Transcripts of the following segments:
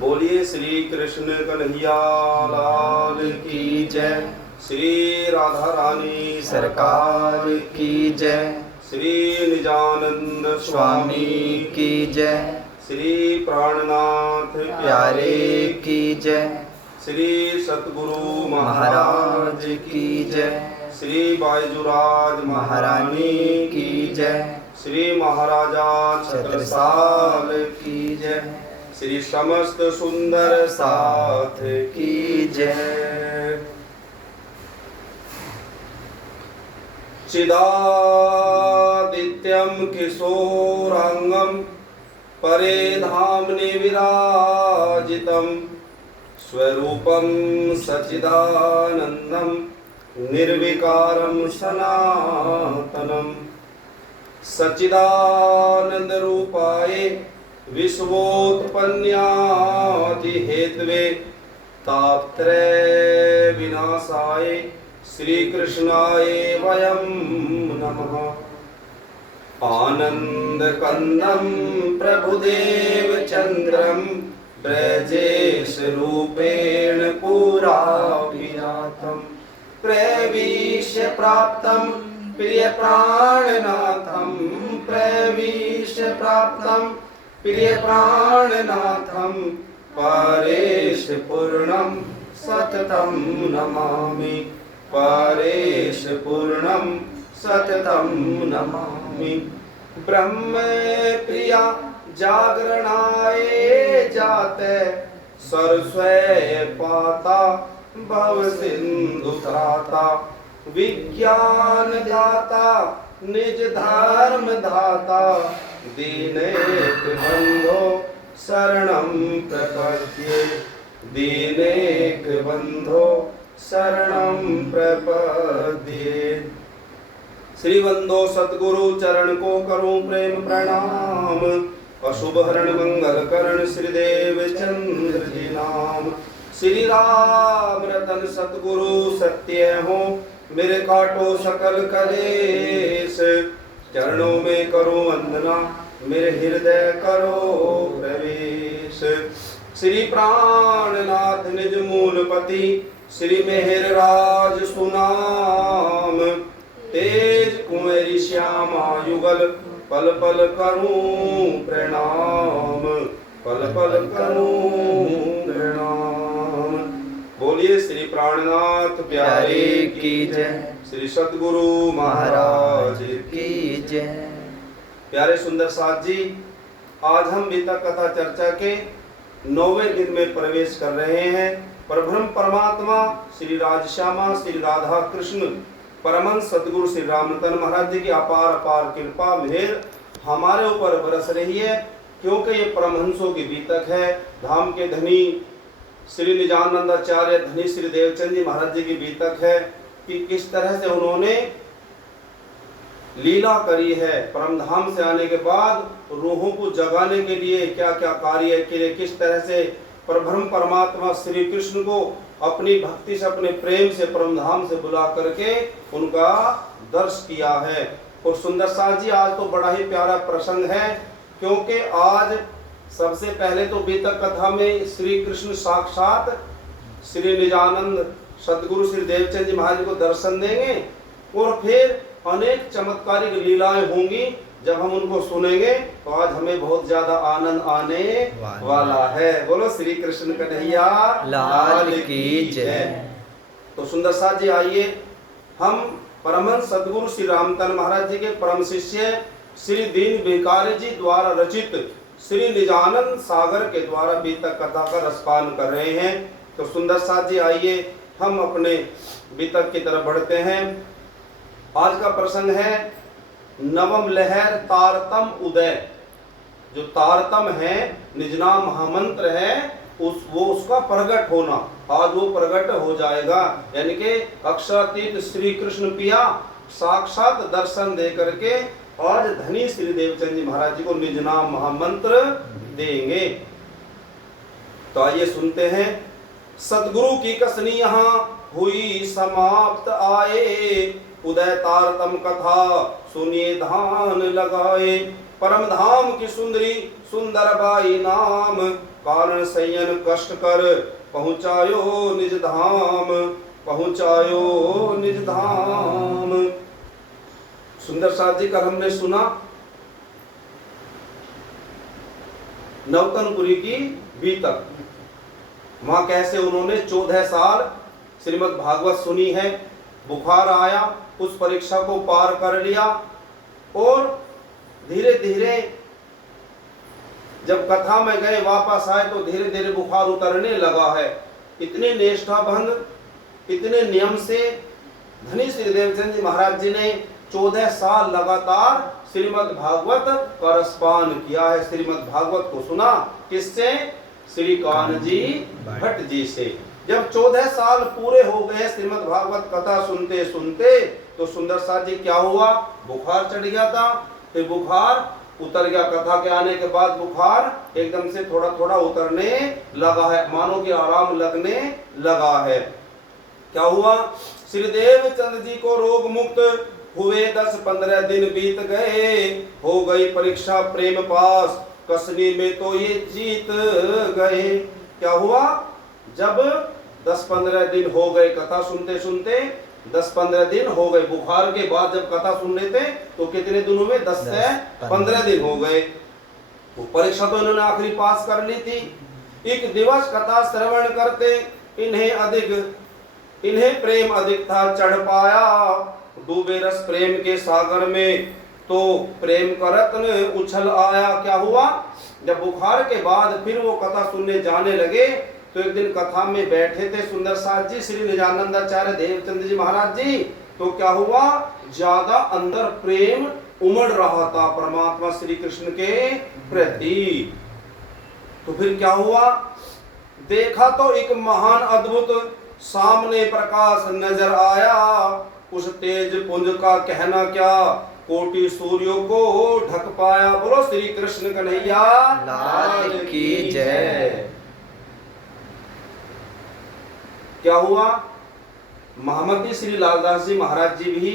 बोलिए श्री कृष्ण कन्हैया लाल की जय। श्री राधा रानी सरकार की जय। श्री निजानंद स्वामी की जय। श्री प्राणनाथ प्यारे की जय। श्री सतगुरु महाराज की जय। श्री बायजूराज महारानी की जय। श्री महाराजा छत्रसाल की जय। श्री समस्त सुंदर साथ की जय। चिदादित्यम किशोरांगम परे धामनि विराजितम स्वरूपम सच्चिदानंदम निर्विकारम सनातनम सच्चिदानंद रूपाय विश्वोत्पन्नादि हेतवे तापत्रय विनाशाय श्री कृष्णाय वयं नमः। आनंद कंदम प्रभुदेव चंद्रम ब्रजेश रूपेण पुराभिजातम प्रविश्य प्राप्तम प्रिय प्राणनाथम प्रविश्य प्राप्तम प्रिय प्राणनाथम परेश पूर्णम सततम नमामि परेश पूर्णम सततम नमामि। ब्रह्म प्रिया जागरणाय जाते सरस्वय पाता भव सिंधु त्राता विज्ञान दाता निज धर्म दाता दीनेक बंधो शरणं प्रपद्ये दीनेक बंधो शरणं प्रपद्ये। श्री वंदो सतगुरु चरण को करूं प्रेम प्रणाम। अशुभ हरण मंगल करण श्रीदेव चंद्र जी नाम। श्री राम रतन सतगुरु सत्य हो मेरे काटो सकल कलेश। चरणों में करो वंदना मेरे हृदय करो प्रवेश। श्री प्राणनाथ निज मूलपति श्री मेहर राज सुनाम। तेज कुमेरी श्यामा युगल पल पल करूं प्रणाम पल पल करूं प्रणाम। बोलिए श्री प्राणनाथ प्यारे की जय। श्री सतगुरु महाराज की जय। प्यारे सुंदर साथ जी, आज हम बीतक कथा चर्चा के 9वें दिन में प्रवेश कर रहे हैं। परब्रह्म परमात्मा श्री राजश्यामा श्री राधा कृष्ण परमहंस सतगुरु श्री रामतन महाराज जी की अपार अपार कृपा मेहर हमारे ऊपर बरस रही है, क्योंकि ये परमहंसों की बीतक है। धाम के धनी श्री निजानंदाचार्य धनी श्री देवचंद जी महाराज जी की बीतक है कि किस तरह से उन्होंने लीला करी है। परमधाम से आने के बाद रूहों को जगाने के लिए क्या क्या कार्य किए, किस तरह से परब्रह्म परमात्मा श्री कृष्ण को अपनी भक्ति से अपने प्रेम से परमधाम से बुला करके उनका दर्श किया है। और सुंदर साथ जी, आज तो बड़ा ही प्यारा प्रसंग है, क्योंकि आज सबसे पहले तो बीतक कथा में श्री कृष्ण साक्षात श्री निजानंद सतगुरु श्री देवचंद जी महाराज को दर्शन देंगे और फिर अनेक चमत्कारिक लीलाएं होंगी। जब हम उनको सुनेंगे तो आज हमें बहुत ज्यादा आनंद आने वाला है। बोलो श्री कृष्ण कन्हैया लाल की जय। तो सुंदर साथ जी, आइए हम परमहंस सतगुरु श्री रामतन महाराज जी के परम शिष्य श्री दीन भिखारी जी द्वारा रचित श्री निजानंद सागर के द्वारा बीतक कथा का रसपान कर रहे हैं। तो सुंदर साथ जी, आइए हम अपने बीतक की तरफ बढ़ते हैं। आज का प्रसंग है नवम लहर तारतम उदय। जो तारतम है निजनाम महामंत्र है, उसका प्रगट होना, आज वो प्रगट हो जाएगा। यानी कि अक्षरातीत श्री कृष्ण पिया साक्षात दर्शन दे करके आज धनी श्री देवचंद जी महाराज जी को निजनाम महामंत्र देंगे। तो आइए सुनते हैं। सतगुरु की कसनी यहाँ हुई समाप्त आए, उदय तारतम कथा सुनिए धान लगाए। परम धाम की सुंदरी सुंदर बाई नाम, कारण सयन कष्ट कर पहुँचायो निज धाम, पहुँचायो निज धाम। सुंदर साथ जी, कल हमने सुना नवतनपुरी की बीतक, वहां कैसे उन्होंने 14 साल श्रीमद् भागवत सुनी है, बुखार आया, उस परीक्षा को पार कर लिया और धीरे धीरे जब कथा में गए वापस आए तो धीरे धीरे बुखार उतरने लगा है। इतने निष्ठाभंग, इतने नियम से धनी श्री देवचंद जी महाराज जी ने 14 साल लगातार श्रीमद् भागवत का रसपान किया है। श्रीमद् भागवत को सुना किससे? श्री कान्हजी भट्ट जी से। जब 14 साल पूरे हो गए श्रीमद् भागवत कथा सुनते सुनते, तो सुंदर साथ जी क्या हुआ? बुखार चढ़ गया था, फिर बुखार उतर गया। कथा के आने के बाद बुखार एकदम से थोड़ा थोड़ा उतरने लगा है, मानो कि आराम लगने लगा है। क्या हुआ? श्री देवचंद जी को रोग मुक्त हुए 10-15 दिन बीत गए, हो गई परीक्षा प्रेम पास, कसनी में तो ये जीत गए। क्या हुआ? जब 10-15 दिन हो गए कथा सुनते सुनते, 10-15 दिन हो गए, बुखार के बाद जब कथा सुन रहे थे तो कितने दिनों में? 10 से 15 दिन हो गए। वो परीक्षा तो इन्होंने आखिरी पास कर ली थी। एक दिवस कथा श्रवण करते इन्हें प्रेम अधिक था चढ़ पाया, डूबे रस प्रेम के सागर में तो प्रेम का रत्न उछल आया। क्या हुआ? जब बुखार के बाद फिर वो कथा सुनने जाने लगे तो एक दिन कथा में बैठे थे सुंदर साथ जी, श्री निजानंदाचार्य देवचंद जी महाराज जी। तो क्या हुआ? ज्यादा अंदर प्रेम उमड़ रहा था परमात्मा श्री कृष्ण के प्रति। तो फिर क्या हुआ? देखा तो एक महान अद्भुत सामने प्रकाश नजर आया, उस तेज पुंज का कहना क्या, कोटि सूर्यों को ढक पाया। बोलो श्री कृष्ण कन्हैया लाल की जय। क्या हुआ? महामती श्री लालदास जी महाराज जी भी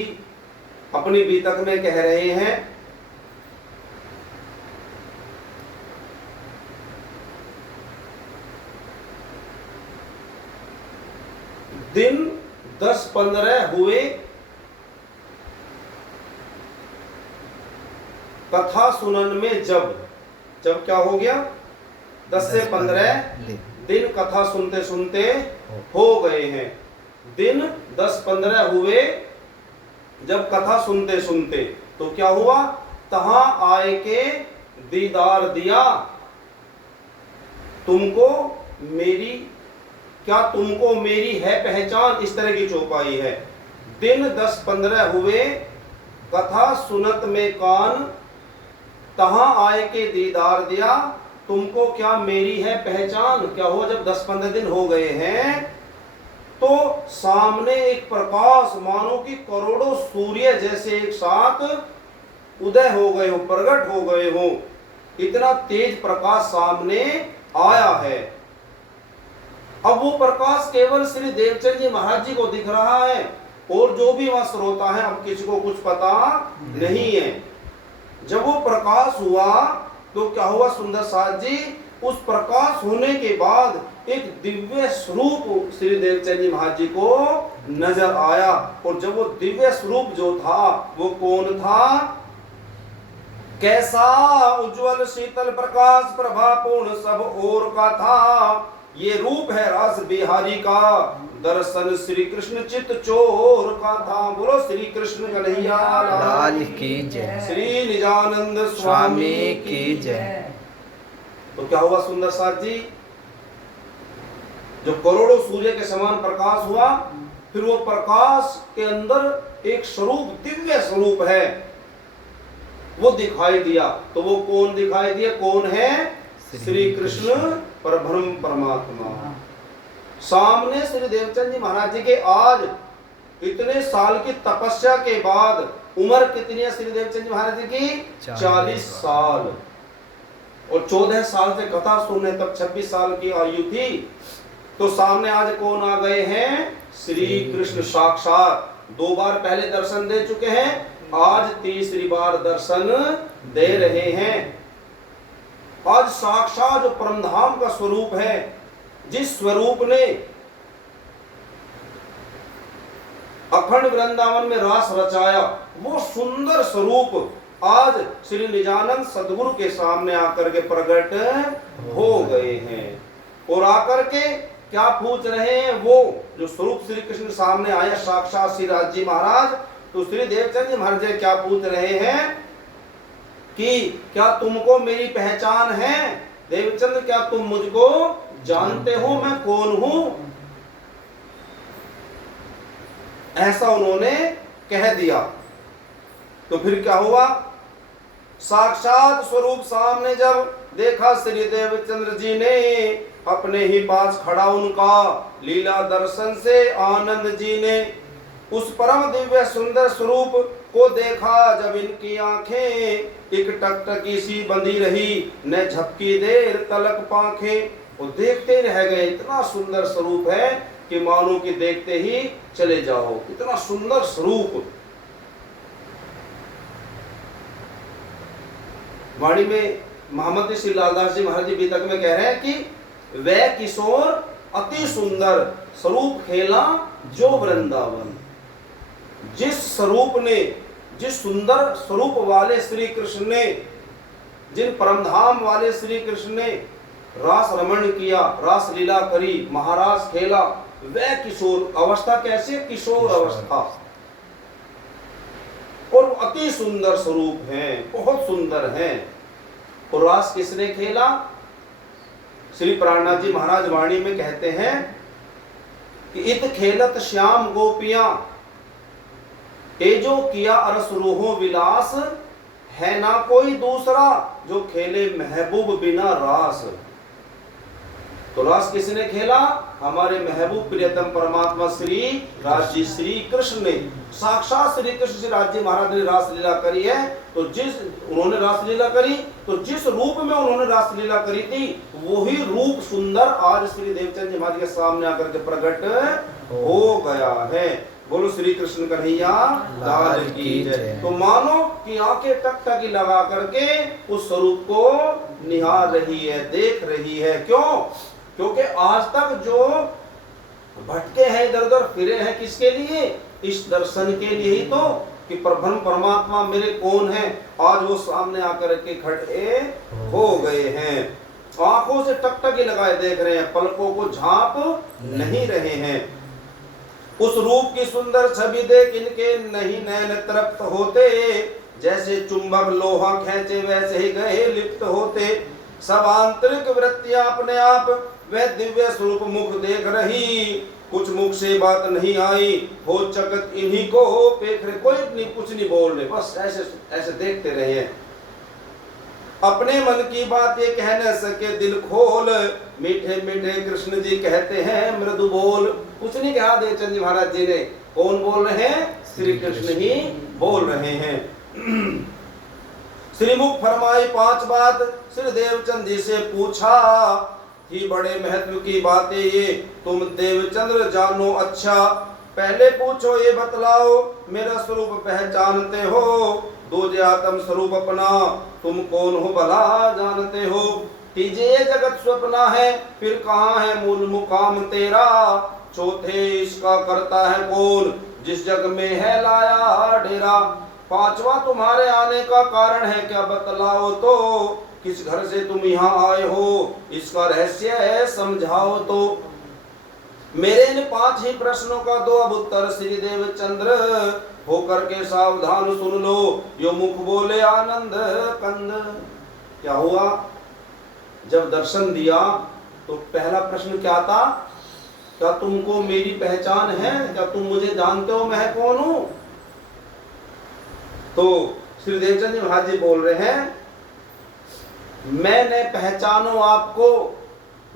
अपनी बीतक में कह रहे हैं, दिन 10-15 हुए, कथा सुनन में जब क्या हो गया? 10 से 15 दिन कथा सुनते सुनते हो गए हैं। दिन 10-15 हुए जब कथा सुनते सुनते, तो क्या हुआ? तहां आए के दीदार दिया, तुमको मेरी है पहचान, इस तरह की चौपाई है। दिन 10-15 हुए कथा सुनत में कान, तहां आए के दीदार दिया, तुमको क्या मेरी है पहचान। क्या हुआ? जब 10-15 दिन हो गए हैं तो सामने एक प्रकाश मानो कि करोड़ों सूर्य जैसे एक साथ उदय हो गए हो, प्रकट हो गए हो, इतना तेज प्रकाश सामने आया है। अब वो प्रकाश केवल श्री देवचंद जी महाराज जी को दिख रहा है और जो भी वहां श्रोता है अब किसी को कुछ पता नहीं है। जब वो प्रकाश हुआ तो क्या हुआ सुंदर साथ जी? उस प्रकाश होने के बाद एक दिव्य स्वरूप श्री देवचंद जी महाराज जी को नजर आया। और जब वो दिव्य स्वरूप जो था वो कौन था? कैसा उज्जवल शीतल प्रकाश प्रभापूर्ण सब ओर का था, ये रूप है रास बिहारी का, दर्शन श्री कृष्ण चित चोर का था। बोलो श्री कृष्ण कन्हैया लाल की जय, श्री निजानंद स्वामी की जय। तो क्या हुआ सुंदर साथ जी? जो करोड़ों सूर्य के समान प्रकाश हुआ, फिर वो प्रकाश के अंदर एक स्वरूप, दिव्य स्वरूप है, वो दिखाई दिया। तो वो कौन दिखाई दिया? कौन है? श्री कृष्ण परब्रह्म परमात्मा। सामने श्री देवचंद जी महाराज जी के आज इतने साल की तपस्या के बाद, उम्र कितनी है श्री देवचंद जी महाराज जी की? 40 साल। और 14 साल से कथा सुनने तब 26 साल की आयु थी। तो सामने आज कौन आ गए हैं? श्री कृष्ण साक्षात। 2 बार पहले दर्शन दे चुके हैं, आज तीसरी बार दर्शन दे रहे हैं। आज साक्षात जो परमधाम का स्वरूप है, जिस स्वरूप ने अखंड वृंदावन में रास रचाया, वो सुंदर स्वरूप आज श्री निजानंद सदगुरु के सामने आकर के प्रकट हो गए हैं। और आकर के क्या पूछ रहे हैं? वो जो स्वरूप श्री कृष्ण सामने आया साक्षात श्री राज जी महाराज, तो श्री देवचंद जी महाराज क्या पूछ रहे हैं कि क्या तुमको मेरी पहचान है? देवचंद, क्या तुम मुझको जानते हो मैं कौन हूं? ऐसा उन्होंने कह दिया। तो फिर क्या हुआ? साक्षात स्वरूप सामने जब देखा श्री देवचंद्र जी ने, अपने ही पास खड़ा उनका लीला दर्शन से आनंद जी ने उस परम दिव्य सुंदर स्वरूप को देखा। जब इनकी आंखें एक टकटकी सी बंधी रही, न झपकी देर तलक पांखें, वो देखते रह गए। इतना सुंदर स्वरूप है कि मानो कि देखते ही चले जाओ, इतना सुंदर स्वरूप। वाणी में महामंत्री श्री लालदास जी महाराज जी वितक में कह रहे हैं कि वह किशोर अति सुंदर स्वरूप खेला जो वृंदावन। जिस स्वरूप ने, जिस सुंदर स्वरूप वाले श्री कृष्ण ने, जिन परमधाम वाले श्री कृष्ण ने रास रमण किया, रास लीला करी, महाराज खेला, वह किशोर अवस्था कैसे? किशोर अवस्था। और अति सुंदर स्वरूप है, बहुत सुंदर है। और रास किसने खेला? श्री प्राणनाथ जी महाराज वाणी में कहते हैं कि इत खेलत श्याम गोपियां, ए जो किया अरस रोहो विलास, है ना कोई दूसरा जो खेले महबूब बिना रास। तो रास किसने खेला? हमारे महबूब प्रियतम परमात्मा श्री राजी श्री कृष्ण ने। साक्षात श्री कृष्ण श्री राज जी महाराज ने रास लीला करी है। तो जिस उन्होंने रास लीला करी, तो जिस रूप में उन्होंने रास लीला करी थी, वही रूप सुंदर आज श्री देवचंद जी महाराज के सामने आकर के प्रकट हो गया है। बोलो श्री कृष्ण कन्हैया लाल की जय। तो मानो कि आंखें टकटकी लगा करके उस स्वरूप को निहार रही है, देख रही है। क्यों? क्योंकि आज तक जो भटके हैं, इधर उधर फिरे हैं, किसके लिए? इस दर्शन के लिए ही तो, कि परब्रह्म परमात्मा मेरे कौन है। आज वो सामने आकर के खड़े हो गए हैं, आंखों से टकटकी लगाए देख रहे हैं, पलकों को झांप नहीं रहे हैं। उस रूप की सुंदर छवि देख इनके नहीं नैन तृप्त होते, जैसे चुंबक लोहा खींचे वैसे ही गए लिप्त होते। सब आंतरिक वृत्तियां अपने आप वह दिव्य स्वरूप मुख देख रही, कुछ मुख से बात नहीं आई, हो चकत इन्हीं को पेख रहे। कोई नहीं, कुछ नहीं बोल रहे, बस ऐसे ऐसे देखते रहे। अपने मन की बात ये कह न सके दिल खोल, मीठे मीठे कृष्ण जी कहते हैं मृदु बोल। कुछ नहीं कहा देवचंद जी महाराज जी ने। कौन बोल रहे हैं? श्री कृष्ण ही बोल रहे हैं। श्रीमुख फरमाई 5 बात श्री देवचंद जी से पूछा, कि बड़े महत्व की बातें ये तुम देवचंद्र जानो अच्छा। पहले पूछो ये बतलाओ, मेरा स्वरूप पहचानते हो? दूजे आत्म स्वरूप अपना तुम कौन हो भला जानते हो? तीजे ये जगत स्वप्ना है, फिर कहाँ है मूल मुकाम तेरा? चौथे इसका करता है कौन, जिस जग में है लाया डेरा? पांचवा तुम्हारे आने का कारण है क्या, बतलाओ तो? किस घर से तुम यहाँ आए हो, इसका रहस्य है समझाओ तो। मेरे इन 5 ही प्रश्नों का दो अब उत्तर श्री देवचंद्र, होकर के सावधान सुन लो, यो मुख बोले आनंद कंद। क्या हुआ? जब दर्शन दिया तो पहला प्रश्न क्या था? क्या तुमको मेरी पहचान है? क्या तुम मुझे जानते हो मैं कौन हूं? तो श्री देवचंद जी महाराज जी बोल रहे हैं, मैं न पहचानो आपको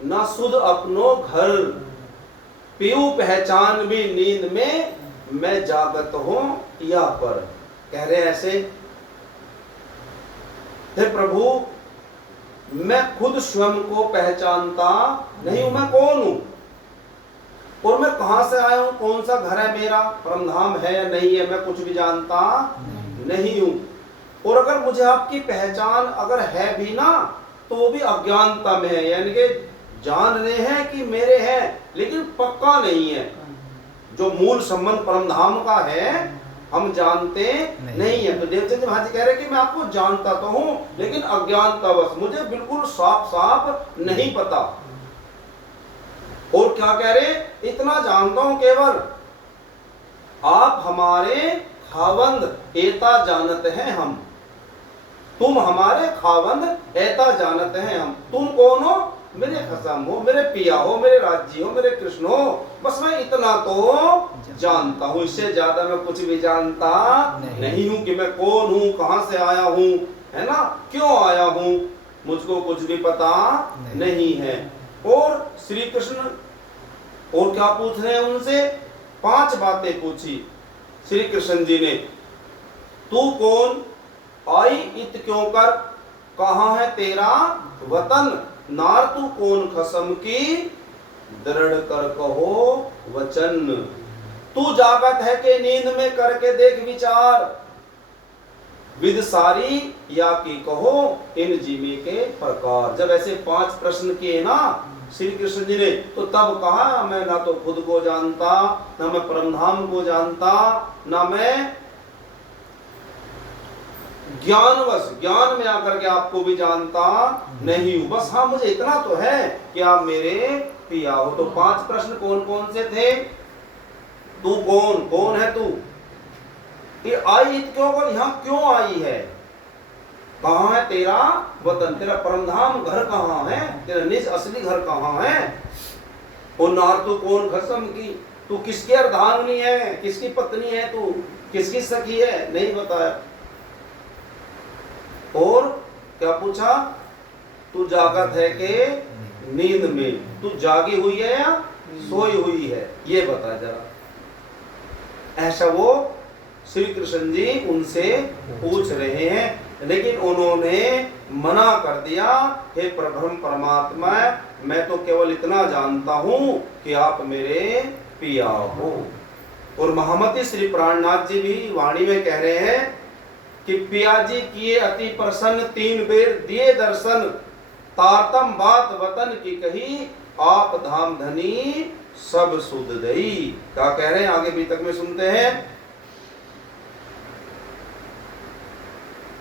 न सुध अपनो घर, पीऊ पहचान भी नींद में, मैं जागत हूं या पर। कह रहे ऐसे, हे प्रभु मैं खुद स्वयं को पहचानता नहीं हूं, मैं कौन हूं और मैं कहां से आया हूं, कौन सा घर है मेरा, परमधाम है या नहीं है, मैं कुछ भी जानता नहीं हूं। और अगर मुझे आपकी पहचान अगर है भी ना, तो वो भी अज्ञानता में है, यानी कि जान रहे हैं कि मेरे हैं लेकिन पक्का नहीं है। जो मूल संबंध परम धाम का है हम जानते नहीं है। तो देवचंद महाराज कह रहे हैं कि मैं आपको जानता तो हूं लेकिन अज्ञानतावश, मुझे बिल्कुल साफ साफ नहीं पता। और क्या कह रहे, इतना जानता हूं केवल आप हमारे खावंद एता जानते हैं हम, तुम हमारे खावंद एता जानते हैं हम। तुम कौन हो, मेरे खसम हो, मेरे पिया हो, मेरे राज्य हो, मेरे कृष्ण हो, बस मैं इतना तो जानता हूं। इससे ज्यादा मैं कुछ भी जानता नहीं हूं कि मैं कौन हूं, कहां से आया हूं, है ना, क्यों आया हूं, मुझको कुछ भी पता नहीं है। और श्री कृष्ण और क्या पूछ रहे हैं उनसे, 5 बातें पूछी श्री कृष्ण जी ने। तू कौन, आई इत क्यों कर, कहां है तेरा वतन, नार तू कौन खसम की, दृढ़ कर कहो वचन। तू जागत है के नींद में, करके देख विचार, विद सारी या की कहो इन जीवी के प्रकार। जब ऐसे 5 प्रश्न किए ना श्री कृष्ण जी ने, तो तब कहा मैं ना तो खुद को जानता, ना मैं परमधाम को जानता, ना मैं ज्ञानवश ज्ञान में आकर के आपको भी जानता नहीं हूं। बस हाँ मुझे इतना तो है कि आप मेरे पिया हो। तो 5 प्रश्न कौन कौन से थे, तू कौन, कौन है तू, ये आई क्यों, यहां क्यों आई है, कहां है तेरा वतन, तेरा परमधाम घर कहां है, तेरा निज असली घर कहां है। और नार तू कौन खसम की, तू किसकी अर्धांगिनी है, किसकी पत्नी है, तू किसकी सखी है, नहीं बताया। और क्या पूछा, तू जागत है के नींद में, तू जागी हुई है या सोई हुई है, ये बता जरा। ऐसा वो श्री कृष्ण जी उनसे पूछ रहे हैं, लेकिन उन्होंने मना कर दिया, हे प्रभु परमात्मा मैं तो केवल इतना जानता हूं कि आप मेरे पिया हो। और महामती श्री प्राणनाथ जी भी वाणी में कह रहे हैं कि पियाजी किए अति प्रसन्न, 3 बेर दिए दर्शन, तारतम बात वतन की कही, आप धाम धनी सब सुध दई। क्या कह रहे हैं आगे भी तक में सुनते हैं।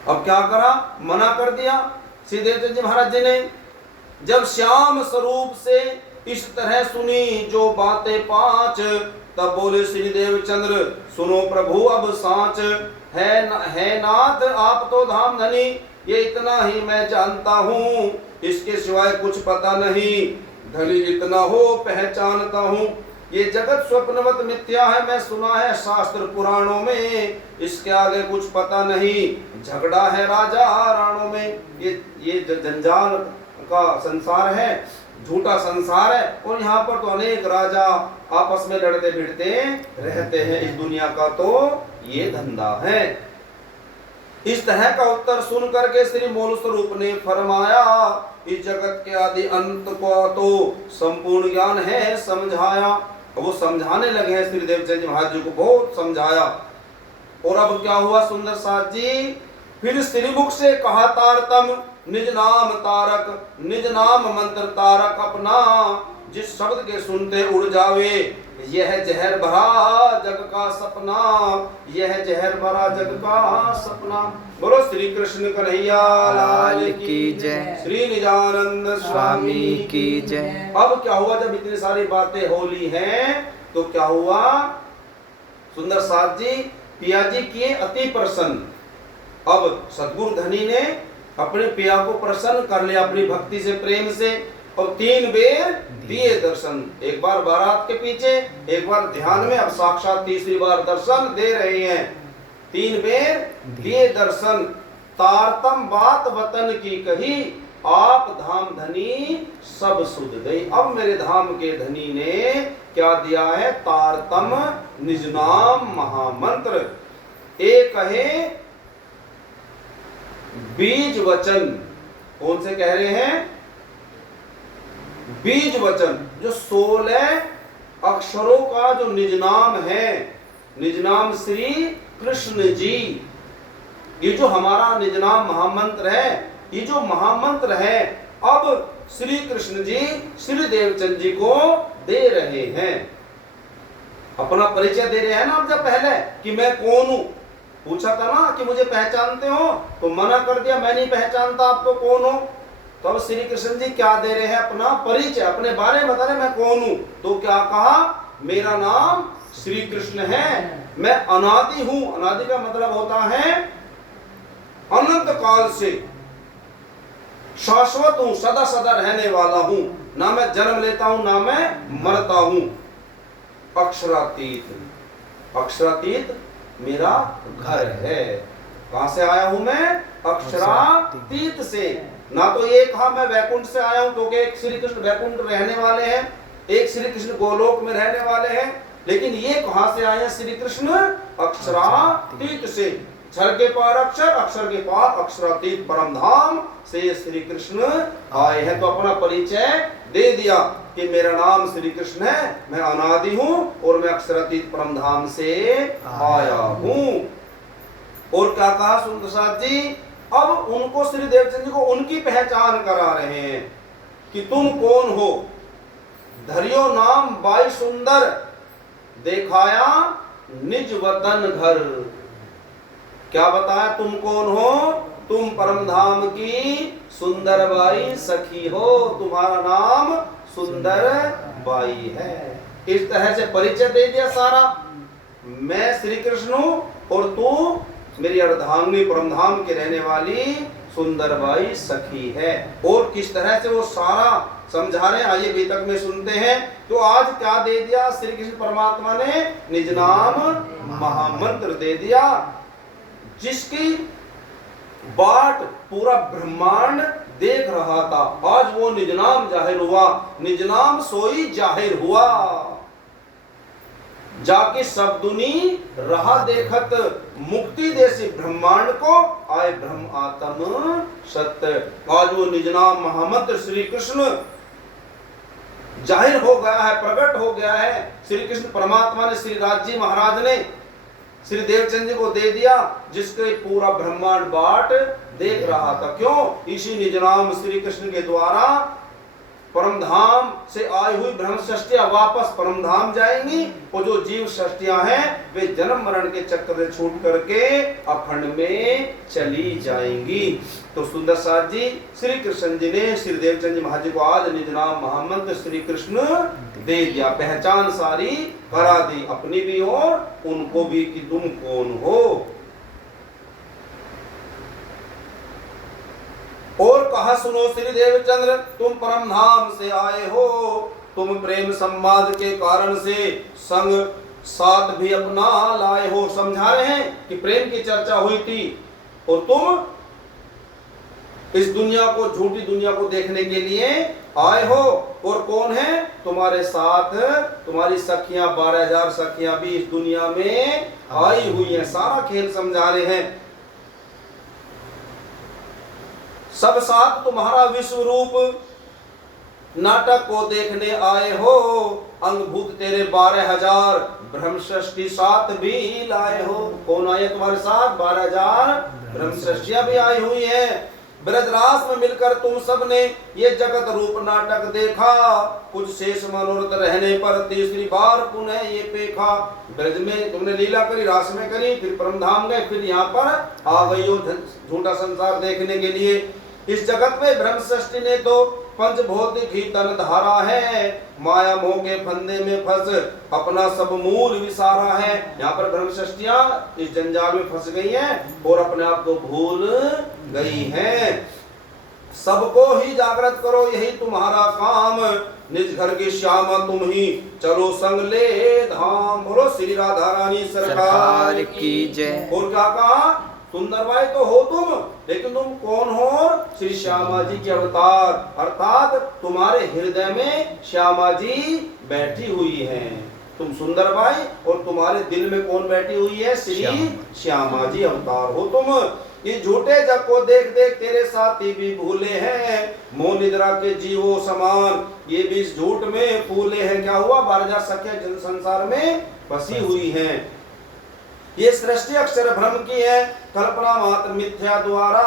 अब क्या करा, मना कर दिया श्री देवचंद जी महाराज जी ने। जब श्याम स्वरूप से इस तरह सुनी जो बातें 5, तब बोले श्री देवचंद्र सुनो प्रभु अब साच, है नाथ आप तो धाम धनी, ये इतना ही मैं जानता हूँ, इसके सिवाय कुछ पता नहीं, धनी इतना हो पहचानता हूँ। ये जगत स्वप्नवत मिथ्या है, मैं सुना है शास्त्र पुराणों में, इसके आगे कुछ पता नहीं, झगड़ा है राजा राणों में। ये जंजाल का संसार है, झूठा संसार है, और यहाँ पर तो अनेक राजा आपस में लड़ते भिड़ते रहते हैं। इस दुनिया का तो ये धंधा है। इस तरह का उत्तर सुन करके श्री मूल स्वरूप ने फरमाया, इस जगत के आदि अंत को तो संपूर्ण ज्ञान है समझाया। वो समझाने लगे हैं श्री देवचंद जी महाराज जी को, बहुत समझाया। और अब क्या हुआ सुंदर साथ जी, फिर श्रीमुख से कहा तारतम, निज नाम तारक, निज नाम मंत्र तारक अपना, जिस शब्द के सुनते उड़ जावे, यह जहर भरा जग का सपना, यह जहर भरा जग का सपना। बोलो श्री कृष्ण कन्हैया लाल की जय, श्री निजानंद स्वामी की जय। अब क्या हुआ, जब इतनी सारी बातें होली हैं तो क्या हुआ, सुंदर साथ जी पिया जी किए अति प्रसन्न। अब सद्गुरु धनी ने अपने पिया को प्रसन्न कर लिया अपनी भक्ति से, प्रेम से, और 3 बेर दिए दर्शन, एक बार बारात के पीछे, एक बार ध्यान में, अब साक्षात तीसरी बार दर्शन दे रहे हैं। 3 बेर दिए दर्शन, तारतम बात वतन की कही, आप धाम धनी सब सुध दई। अब मेरे धाम के धनी ने क्या दिया है, तारतम निज नाम महामंत्र। एक कहे बीज वचन, कौन से कह रहे हैं, बीज वचन, जो 16 अक्षरों का जो निज नाम है, निज नाम श्री कृष्ण जी, ये जो हमारा निज नाम महामंत्र है, ये जो महामंत्र है अब श्री कृष्ण जी श्री देवचंद जी को दे रहे हैं। अपना परिचय दे रहे हैं ना। अब जब पहले कि मैं कौन हूं, पूछा था ना कि मुझे पहचानते हो, तो मना कर दिया, मैं नहीं पहचानता, आप तो कौन हो। तो अब श्री कृष्ण जी क्या दे रहे हैं? अपना परिचय, अपने बारे में बता रहे मैं कौन हूं। तो क्या कहा? मेरा नाम श्री कृष्ण है, मैं अनादि हूं। अनादि का मतलब होता है अनंत काल से शाश्वत हूं, सदा सदा रहने वाला हूं, ना मैं जन्म लेता हूं ना मैं मरता हूं। अक्षरातीत, अक्षरातीत मेरा घर है। कहां से आया हूं मैं? अक्षरातीत से। ना तो ये कहा मैं वैकुंठ से आया हूं, क्योंकि एक श्री कृष्ण वैकुंठ रहने वाले हैं, एक श्री कृष्ण गोलोक में रहने वाले हैं। लेकिन ये कहां से आए हैं? श्री कृष्ण अक्षरातीत से। क्षर के पार अक्षर, अक्षर के पार अक्षरातीत परम धाम से श्री कृष्ण आए हैं। तो अपना परिचय दे दिया कि मेरा नाम श्री कृष्ण है, मैं अनादि हूं और मैं अक्षरातीत परम धाम से आया हूं। और क्या कहा सुंदर साथ जी? अब उनको श्री देवचंद जी को उनकी पहचान करा रहे हैं कि तुम कौन हो। धरियो नाम बाई सुंदर, देखाया निज वतन घर। क्या बताया? तुम कौन हो? तुम परम धाम की सुंदर बाई सखी हो, तुम्हारा नाम सुंदर बाई है। इस तरह से परिचय दे दिया सारा। मैं श्री कृष्ण हूं और तू मेरी अर्धांगिनी परम धाम के रहने वाली सुंदर बाई सखी है। और किस तरह से वो सारा समझा रहे हैं, आइए वेतक में सुनते हैं। तो आज क्या दे दिया श्री कृष्ण परमात्मा ने? निज नाम महामंत्र दे दिया, जिसकी बाट पूरा ब्रह्मांड देख रहा था। आज वो निज नाम जाहिर हुआ, निज नाम सोई जाहिर हुआ। जाके सब दुनी रहा देखत, मुक्ति देसी ब्रह्मांड को आए ब्रह्म आत्म सत्य। आज वो निज नाम महामंत्र श्री कृष्ण जाहिर हो गया है, प्रकट हो गया है। श्री कृष्ण परमात्मा ने, श्री राज जी महाराज ने श्री देवचंद जी को दे दिया, जिसके पूरा ब्रह्मांड बाट देख रहा था। क्यों? इसी निज नाम श्री कृष्ण के द्वारा परम धाम से आई हुई ब्रह्म सृष्टियां वापस परम धाम जाएंगी, और जो जीव सृष्टियां हैं वे जन्म मरण के चक्कर से छूट करके अखंड में चली जाएंगी। तो सुंदर साथ जी श्री कृष्ण जी ने श्री देवचंद जी महाराज जी को आज निज नाम महामंत्र श्री कृष्ण दे दिया, पहचान सारी करा दी, अपनी भी और उनको भी कि तुम कौन हो। और कहा सुनो श्री देवचंद्र, तुम परम धाम से आए हो, तुम प्रेम संवाद के कारण से संग साथ भी अपना लाए हो। समझा रहे हैं कि प्रेम की चर्चा हुई थी और तुम इस दुनिया को, झूठी दुनिया को देखने के लिए आए हो। और कौन है तुम्हारे साथ? तुम्हारी सखियां, 12,000 सखियां भी इस दुनिया में आई हुई हैं। सारा खेल समझा रहे हैं। सब साथ तुम्हारा विश्व रूप नाटक को देखने आए हो। अंगभूत तेरे 12,000 ब्रह्म सृष्टि साथ भी लाए हो। कौन आए तुम्हारे साथ? 12,000 ब्रह्म सृष्टियां भी आई हुई हैं। ब्रजरास में मिलकर तुम सब ने ये जगत रूप नाटक देखा। कुछ शेष मनोरथ रहने पर तीसरी बार पुनः ये देखा। ब्रज में तुमने लीला करी, रास में करी, फिर परम धाम गए, फिर यहाँ पर आ गई हो झूठा संसार देखने के लिए। इस जगत में ब्रह्म सृष्टि ने तो पंचभौतिक ही तन धारा है। माया मोह के फंदे में फंस अपना सब मूल विसारा है। यहाँ पर ब्रह्म सृष्टियां इस जंजाल में फंस गई हैं और अपने आप को भूल गई हैं। सबको ही जागृत करो, यही तुम्हारा काम। निज घर की श्यामा तुम ही, चलो संग ले धाम। बोलो श्री राधा रानी सरकार की जय। और क्या कहा? सुंदरबाई तो हो तुम, लेकिन तुम कौन हो? श्री श्यामा जी के अवतार, अर्थात तुम्हारे हृदय में श्यामा जी बैठी हुई हैं। तुम सुंदरबाई और तुम्हारे दिल में कौन बैठी हुई है? श्री श्यामा जी अवतार हो तुम। ये झूठे जग को देख देख तेरे साथी भी भूले हैं। मोह निद्रा के जीवो समान ये भी इस झूठ में फूले हैं। क्या हुआ? 12,000 सखियां जन संसार में फंसी हुई हैं। ये सृष्टि अक्षर भ्रम की है, कल्पना मात्र मिथ्या द्वारा,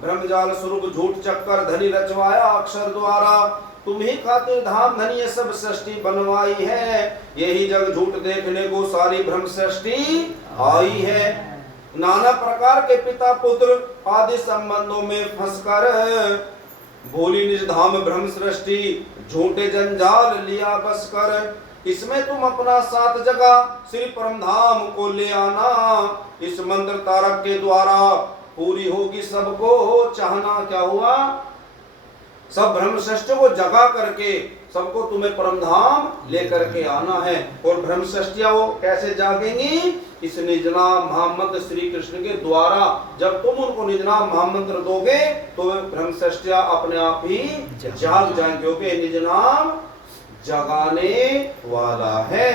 भ्रमजाल स्वरूप झूठ चक्कर धनी रचवाया अक्षर द्वारा। तुम ही खातिर धाम धनी ये सब सृष्टि बनवाई है, यही जग झूठ देखने को सारी भ्रम सृष्टि आई है। नाना प्रकार के पिता पुत्र आदि संबंधों में फंसकर, भोली निज धाम भ्रम सृष्टि झूठे जंजाल लिया बस कर। इसमें तुम अपना साथ जगह श्री परम धाम को ले आना, इस मंत्र तारक के द्वारा पूरी होगी सबको चाहना। क्या हुआ? सब ब्रह्म सृष्टि को जगा करके सबको तुम्हें परम धाम लेकर के आना है। और ब्रह्म सृष्टियां वो कैसे जागेंगी? इस निज नाम महामंत्र श्री कृष्ण के द्वारा। जब तुम उनको निज नाम महामंत्र दोगे तो ब्रह्म सृष्टियां अपने आप ही जाग जाएंगे, क्योंकि निज नाम जगाने वाला है।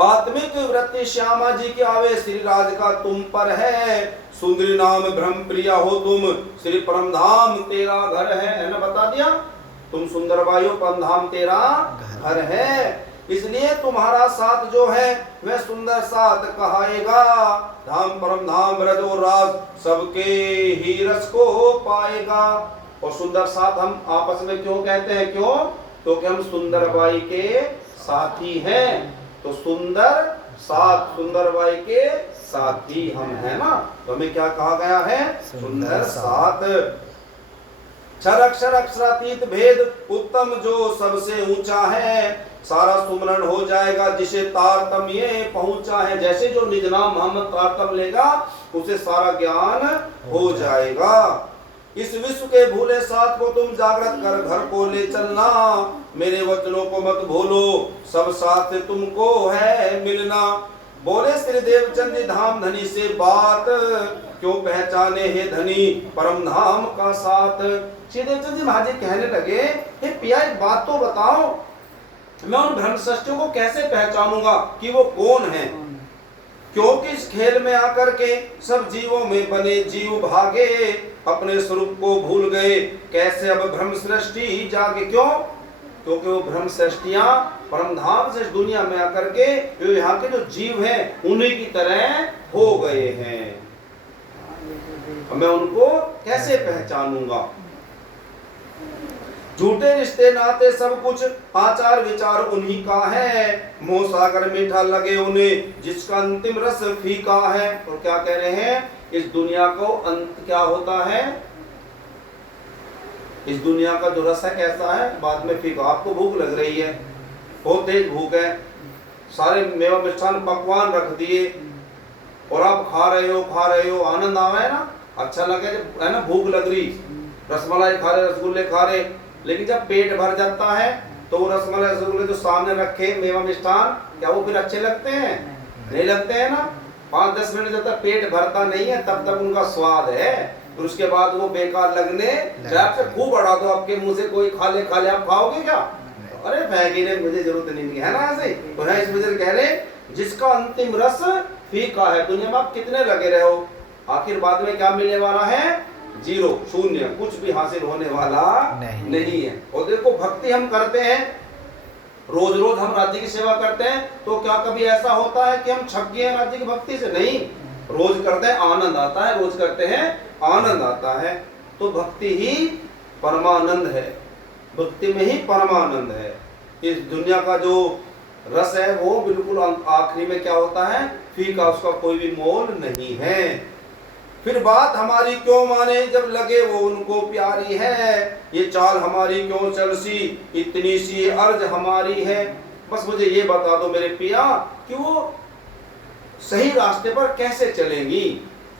आत्मिक वृत्ति श्यामा जी के आवे श्री राज का तुम पर है, सुंदरी नाम ब्रह्म प्रिया हो तुम, श्री परम धाम तेरा घर है ना, बता दिया। तुम सुंदर वायु परम धाम तेरा घर है, इसलिए तुम्हारा साथ जो है वह सुंदर साथ कहाएगा। धाम परम धाम रज और राज सबके ही रस को पाएगा। और सुंदर साथ हम आपस में क्यों कहते हैं? क्यों? क्योंकि हम सुंदर बाई के साथी हैं। तो सुंदर साथ, सुंदर बाई के साथी हम है ना, तो हमें क्या कहा गया है? सुंदर साथ। क्षर अक्षर अक्षरातीत भेद उत्तम जो सबसे ऊंचा है, सारा सुमरण हो जाएगा जिसे तारतम्य पहुंचा है। जैसे जो निज नाम मोहम्मद तारतम लेगा उसे सारा ज्ञान हो जाएगा। इस विश्व के भूले साथ को तुम जागृत कर घर को ले चलना, मेरे वचनों को मत भूलो, सब साथ से तुमको है मिलना। बोले श्री देवचंद जी धाम धनी से बात, क्यों पहचाने हे धनी परम धाम का साथ। श्री देवचंद जी महाराज कहने लगे, हे पिया एक बात तो बताओ, मैं उन ब्रह्म सृष्टियों को कैसे पहचानूंगा कि वो कौन है? क्योंकि इस खेल में आकर के सब जीवों में बने जीव भागे, अपने स्वरूप को भूल गए, कैसे अब ब्रह्म सृष्टि जागे। क्यों? क्योंकि वो ब्रह्म सृष्टियां परम धाम से दुनिया में आकर के यहाँ के जो जीव हैं उन्हीं की तरह हो गए हैं। मैं उनको कैसे पहचानूंगा? झूठे रिश्ते नाते सब कुछ आचार विचार उन्हीं का है, मोह सागर मीठा लगे उन्हें जिसका अंतिम रस फीका है। और क्या कह रहे हैं? इस दुनिया को अंत क्या होता है? इस दुनिया का जो रस है कैसा है? बाद में फीका। आपको भूख लग रही है, बहुत तेज भूख है, सारे मेवा मिष्ठान पकवान रख दिए और आप खा रहे हो, आनंद आ रहा है ना, अच्छा लगे जब है ना, भूख लग रही, रसमलाई खा रहे, रसगुल्ले खा रहे, लेकिन जब पेट भर जाता है तो वो रसमलाई रसगुल्ले जो सामने रखे मेवा मिष्ठान, क्या वो फिर अच्छे लगते हैं? नहीं लगते हैं ना। 5-10 मिनट जब तक पेट भरता नहीं है तब तक उनका स्वाद है, फिर उसके बाद वो बेकार लगने। आपसे खूब बढ़ा दो आपके मुंह से, कोई खा ले आप खाओगे क्या? अरे फेंकी मुझे जरूरत नहीं है ना, ऐसे। तो है इस वजह कह रहे जिसका अंतिम रस फीका है। दुनिया में आप कितने लगे रहो, आखिर बाद में क्या मिलने वाला है? जीरो, शून्य, कुछ भी हासिल होने वाला नहीं है। और देखो भक्ति हम करते हैं, रोज रोज हम राज्य की सेवा करते हैं, तो क्या कभी ऐसा होता है कि हम छक गए राज्य की भक्ति से? नहीं, रोज करते हैं आनंद आता है, रोज करते हैं आनंद आता है। तो भक्ति ही परमानंद है, भक्ति में ही परमानंद है। इस दुनिया का जो रस है वो बिल्कुल आखिरी में क्या होता है? फीका, उसका कोई भी मोल नहीं है। फिर बात हमारी क्यों माने जब लगे वो उनको प्यारी है, ये चाल हमारी क्यों चलसी इतनी सी अर्ज हमारी है। बस मुझे ये बता दो मेरे पिया कि वो सही रास्ते पर कैसे चलेंगी,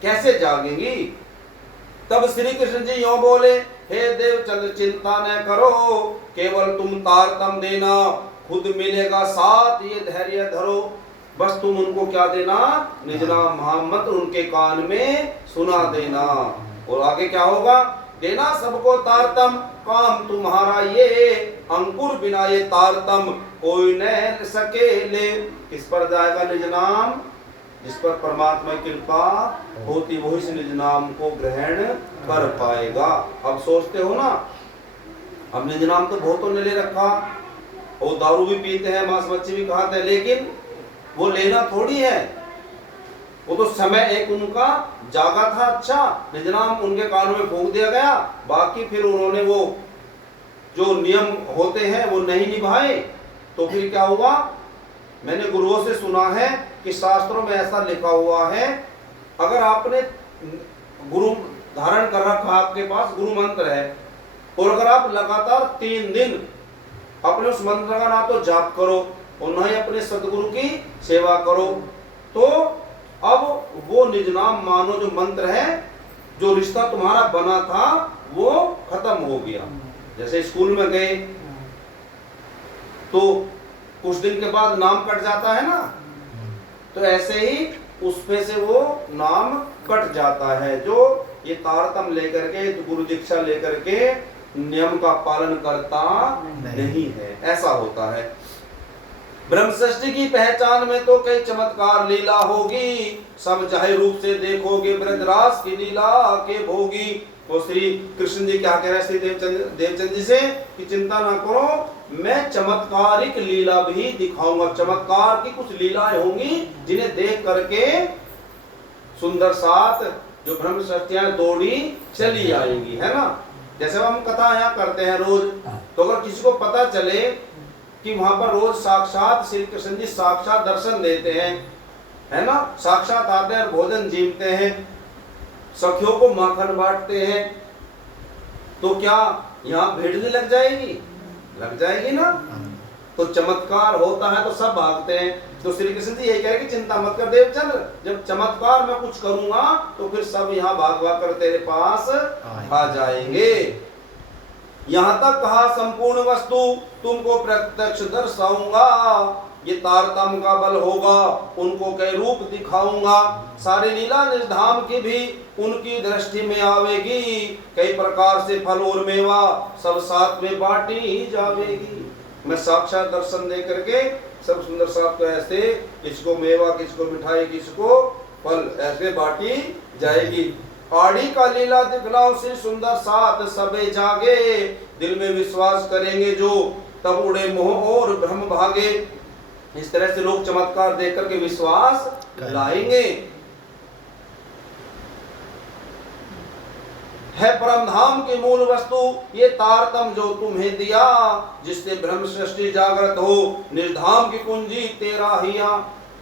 कैसे जागेंगी। तब श्री कृष्ण जी यों बोले, हे देवचंद चिंता न करो, केवल तुम तारतम देना, खुद मिलेगा साथ ये धैर्य धरो। बस तुम उनको क्या देना? निज नाम महामंत्र उनके कान में सुना देना। और आगे क्या होगा? देना सबको तारतम, काम तुम्हारा ये, अंकुर बिना ये तारतम कोई न सके ले। किस पर जाएगा निज नाम? जिस पर परमात्मा की कृपा होती वही इस निज नाम को ग्रहण कर पाएगा। अब सोचते हो ना, अब निज नाम तो बहुतों ने ले रखा, और दारू भी पीते हैं, मांस मच्छी भी खाते हैं, लेकिन वो लेना थोड़ी है, वो तो समय एक उनका जागा था, अच्छा निज नाम उनके कानों में फूंक दिया गया, बाकी फिर उन्होंने वो जो नियम होते हैं वो नहीं निभाए, तो फिर क्या हुआ? मैंने गुरुओं से सुना है कि शास्त्रों में ऐसा लिखा हुआ है, अगर आपने गुरु धारण कर रखा, आपके पास गुरु मंत्र है, और अगर आप लगातार 3 दिन अपने उस मंत्र का ना तो जाप करो और ना ही अपने सदगुरु की सेवा करो, तो अब वो निज नाम मानो जो मंत्र है, जो रिश्ता तुम्हारा बना था वो खत्म हो गया। जैसे स्कूल में गए तो कुछ दिन के बाद नाम कट जाता है ना, तो ऐसे ही उसमें से वो नाम कट जाता है। जो ये तारतम लेकर के, गुरु दीक्षा लेकर के नियम का पालन करता नहीं है, ऐसा होता है। ब्रह्म सृष्टि की पहचान में तो कई चमत्कार लीला होगी, सब जाहिर रूप से देखोगे ब्रजरास की लीला के भोगी। वो श्री कृष्ण जी क्या कह रहे हैं श्री देवचंद जी से कि चिंता ना करो, मैं चमत्कारिक लीला भी दिखाऊंगा। चमत्कार की कुछ लीलाएं होंगी जिन्हें देख करके सुंदर साथ जो ब्रह्म सृष्टियां दौड़ी चली आएंगी, है ना। जैसे हम कथा यहाँ करते हैं रोज, तो अगर किसी को पता चले कि वहां पर रोज साक्षात श्री कृष्ण जी साक्षात दर्शन देते हैं, है ना, साक्षात आते हैं और भोजन जीवते हैं, सखियों को माखन बांटते हैं, तो क्या यहाँ भीड़ नहीं लग जाएगी? लग जाएगी ना। तो चमत्कार होता है तो सब भागते हैं। तो श्री कृष्ण जी यही कह रहे कि चिंता मत कर देवचंद्र, जब चमत्कार मैं कुछ करूंगा तो फिर सब यहाँ भाग भाग कर तेरे पास आ जाएंगे। यहाँ तक कहा संपूर्ण वस्तु तुमको प्रत्यक्ष दर्शाऊंगा, ये तारतम का बल होगा, उनको कई रूप दिखाऊंगा। सारी लीला निजधाम की भी उनकी दृष्टि में आवेगी, कई प्रकार से फल और मेवा सब साथ में बांटी जावेगी। मैं साक्षात दर्शन दे करके सब सुंदर साथ को ऐसे, किसको मेवा, किसको मिठाई, किसको फल, ऐसे बांटी जाएगी। आड़ी का लीला दिखलाओ श्री सुंदर साथ सबे जागे, दिल में विश्वास करेंगे जो तब उड़े मोह और भ्रम भागे। इस तरह से लोग चमत्कार देख करके विश्वास लाएंगे। है परम धाम की मूल वस्तु ये तारतम जो तुम्हें दिया, जिससे ब्रह्म सृष्टि जागृत हो, निर्धाम की कुंजी तेरा हिया।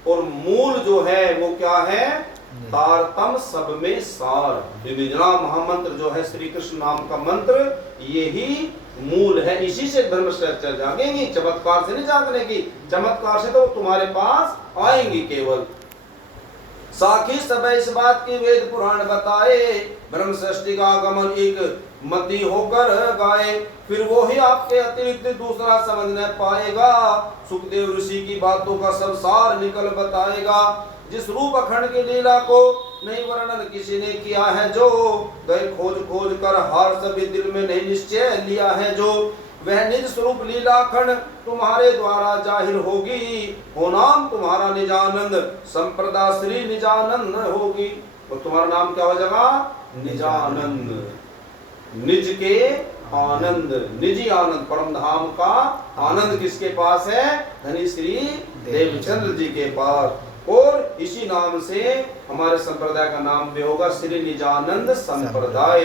और मूल जो है वो क्या है? तारतम सब में सार। ये निजना महामंत्र जो है श्री कृष्ण नाम का मंत्र, यही मूल है। इसी से ब्रह्म सृष्टि जागेंगी, चमत्कार से नहीं जागने की। चमत्कार से तो तुम्हारे पास आएंगी केवल। साखी सब इस बात की वेद पुराण बताए, ब्रह्म सृष्टि का आगमन एक मति होकर गाए। फिर वो ही आपके अतिरिक्त दूसरा समझ न पाएगा, सुखदेव ऋषि की बातों का सब सार निकल बताएगा। जिस रूप अखंड की लीला को नहीं वर्णन किसी ने किया है, जो गए खोज खोज कर हार सभी दिल में नहीं निश्चय लिया है, जो वह निज स्वरूप लीला खंड तुम्हारे द्वारा जाहिर होगी। हो नाम तुम्हारा निजानंद, संप्रदा श्री निजानंद होगी। और तुम्हारा नाम क्या हो जाएगा? निजानंद। निज के आनंद, निजी आनंद, परम धाम का आनंद किसके पास है? धनी श्री देवचंद्र जी के पास। और इसी नाम से हमारे संप्रदाय का नाम भी होगा श्री निजानंद संप्रदाय।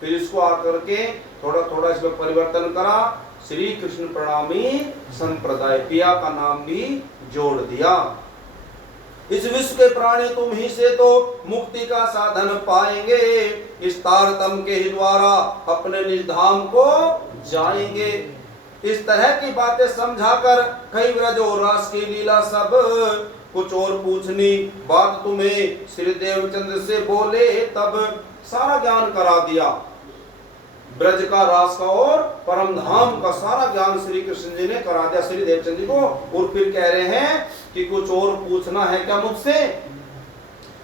फिर इसको आकर के थोड़ा थोड़ा इसमें परिवर्तन करा, श्री कृष्ण प्रणामी संप्रदाय, पिया का नाम भी जोड़ दिया। इस विश्व के प्राणी तुम ही से तो मुक्ति का साधन पाएंगे, इस तारतम के ही द्वारा अपने निज धाम को जाएंगे। इस तरह की बातें समझाकर कई व्रज और रास की लीला सब कुछ और पूछनी बात तुम्हें श्री देवचंद्र से बोले, तब सारा ज्ञान करा दिया। ब्रज का, रास का और परम धाम का सारा ज्ञान श्री कृष्ण जी ने करा दिया श्री देवचंद्र जी को। और फिर कह रहे हैं कि कुछ और पूछना है क्या मुझसे?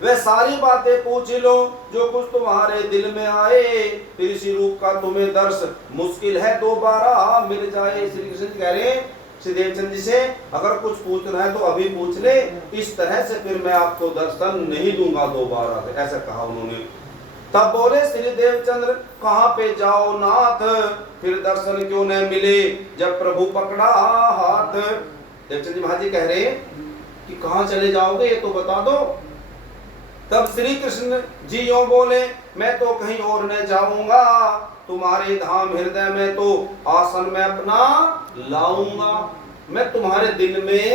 वे सारी बातें पूछ लो जो कुछ तुम्हारे दिल में आए, फिर इसी रूप का तुम्हें दर्श मुश्किल है दोबारा मिल जाए। श्री कृष्ण जी कह रहे हैं श्री देवचंद्र जी से, अगर कुछ पूछना है तो अभी पूछ ले, इस तरह से फिर मैं आपको दर्शन नहीं दूंगा दोबारा। ऐसा कहा उन्होंने। तब बोले श्री देवचंद्र, कहाँ पे जाओ नाथ, फिर दर्शन क्यों न मिले जब प्रभु पकड़ा हाथ। देवचंद्र जी महाराज जी कह रहे कि कहाँ चले जाओगे ये तो बता दो। तब श्री कृष्ण जी यूं बोले, मैं तो कहीं और न जाऊंगा, तुम्हारे धाम हृदय में तो आसन में अपना लाऊंगा, मैं तुम्हारे दिल में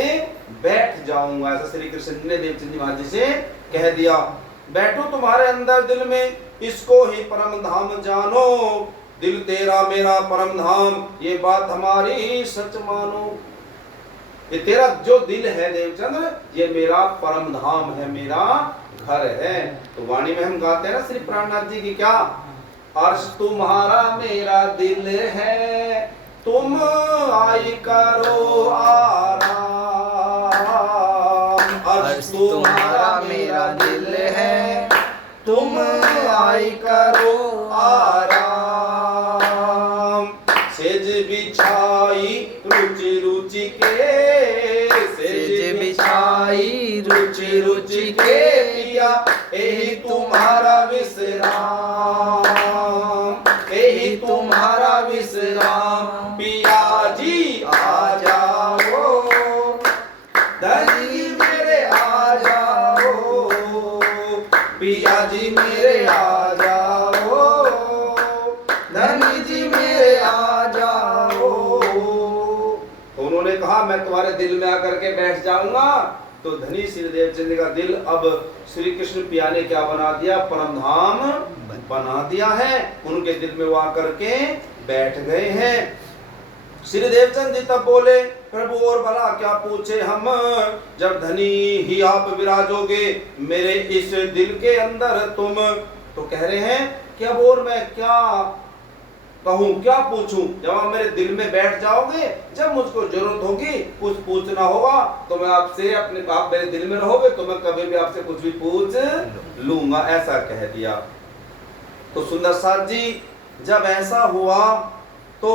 बैठ जाऊंगा। ऐसा श्री कृष्ण ने देवचंद जी महाराज जी से कह दिया। बैठो तुम्हारे अंदर दिल में, इसको ही परम धाम जानो, दिल तेरा मेरा परम धाम, ये बात हमारी सच मानो। ये तेरा जो दिल है देवचंद्र, ये मेरा परम धाम है, मेरा घर है। तो वाणी में हम गाते हैं ना श्री प्राणनाथ जी की, क्या अर्श तुम्हारा मेरा दिल है, तुम आई करो आराम। अर्श तुम्हारा मेरा दिल है, तुम आई करो आराम। सेज बिछाई रुचि रुचि के, सेज बिछाई रुचि रुचि के पिया, यही तुम्हारा विश्राम, यही तुम्हारा विश्राम। पिया जी आ जाओ, धनी मेरे आ जाओ, पिया जी मेरे आ जाओ, धनी जी मेरे आ जाओ। तो उन्होंने कहा मैं तुम्हारे दिल में आकर के बैठ जाऊंगा। तो धनी श्री देवचंद का दिल अब श्री कृष्ण पिया ने क्या बना दिया, परम धाम बना दिया है। उनके दिल में वो आकर के बैठ गए हैं। श्री देवचंद जी तब बोले, प्रभु और भला क्या पूछे हम, जब धनी ही आप विराजोगे मेरे इस दिल के अंदर तुम। तो कह रहे हैं कि अब और मैं क्या कहूं, क्या पूछूं, जब आप मेरे दिल में बैठ जाओगे, जब मुझको जरूरत होगी कुछ पूछना होगा तो मैं आपसे, अपने आप मेरे दिल में रहोगे तो मैं कभी भी आपसे कुछ भी पूछ लूंगा, ऐसा कह दिया। तो सुंदर साथ जी जब ऐसा हुआ तो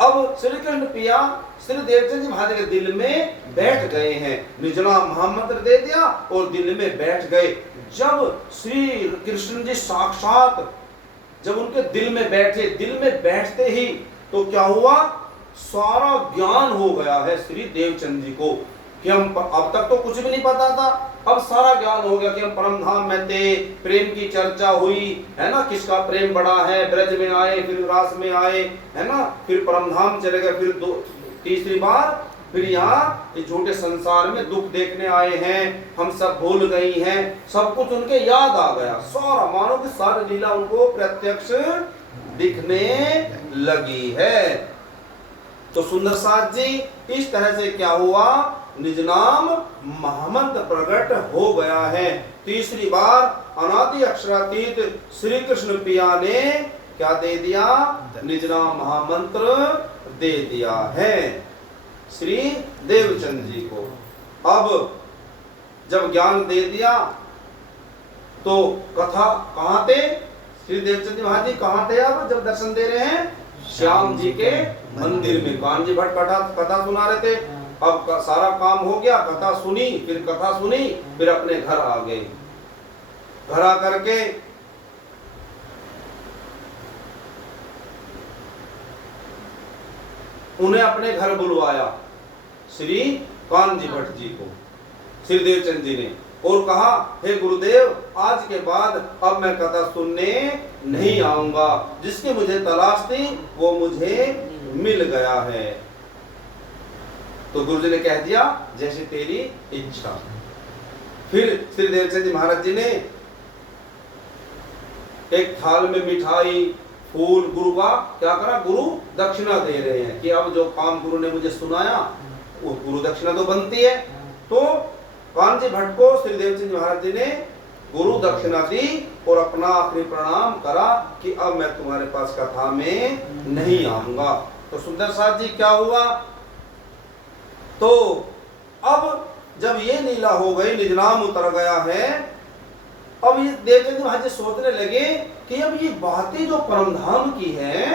अब श्री कृष्ण पिया श्री देवचंद जी महाराज के दिल में बैठ गए हैं। निजना महामंत्र दे दिया और दिल में बैठ गए। जब श्री कृष्ण जी साक्षात जब उनके दिल में बैठे, दिल में बैठते ही तो क्या हुआ, सारा ज्ञान हो गया है श्री देवचंद जी को कि हम, अब तक तो कुछ भी नहीं पता था, अब सारा ज्ञान हो गया कि हम परम धाम में थे। प्रेम की चर्चा हुई है ना, किसका प्रेम बड़ा है, ब्रज में आए, फिर रास में आए है ना, फिर परम धाम चले गए, फिर तीसरी बार फिर यहाँ इस झूठे संसार में दुख देखने आए हैं, हम सब भूल गई हैं। सब कुछ उनके याद आ गया, सारा मानो कि सारी लीला उनको प्रत्यक्ष दिखने लगी है। तो सुंदर साथ जी इस तरह से क्या हुआ, निज नाम महामंत्र प्रकट हो गया है। तीसरी बार अनादि अक्षरातीत श्री कृष्ण पिया ने क्या दे दिया, निज नाम महामंत्र दे दिया है श्री देवचंद जी को। अब जब ज्ञान दे दिया तो कथा कहाँ थे, श्री देवचंद जी महाराज जी कहाँ थे, अब जब दर्शन दे रहे हैं श्याम जी के मंदिर में। कान्जी भट्ट कथा सुना रहे थे। अब सारा काम हो गया, कथा सुनी, फिर कथा सुनी, फिर अपने घर आ गए। घर आकर के उन्हें अपने घर बुलवाया श्री कान्जी भट्ट जी को, श्री देवचंद जी ने, और कहा हे गुरुदेव आज के बाद अब मैं कथा सुनने नहीं आऊंगा, जिसकी मुझे तलाश थी वो मुझे मिल गया है। तो गुरुजी ने कह दिया जैसे तेरी इच्छा। फिर श्री देवचंद जी महाराज जी ने एक थाल में मिठाई फूल गुरु का क्या करा, गुरु दक्षिणा दे रहे हैं कि अब जो काम गुरु ने मुझे सुनाया वो गुरु दक्षिणा तो बनती है। तो कान्जी भट्ट को श्री देवचंद महाराज जी ने गुरु दक्षिणा दी और अपना आखिरी प्रणाम करा कि अब मैं तुम्हारे पास कथा में नहीं आऊंगा। तो सुंदर साथ जी क्या हुआ, तो अब जब ये लीला हो गई, निज नाम उतर गया है, अब ये देवचंद महाराज जी सोचने लगे कि अब ये बातें जो परमधाम की हैं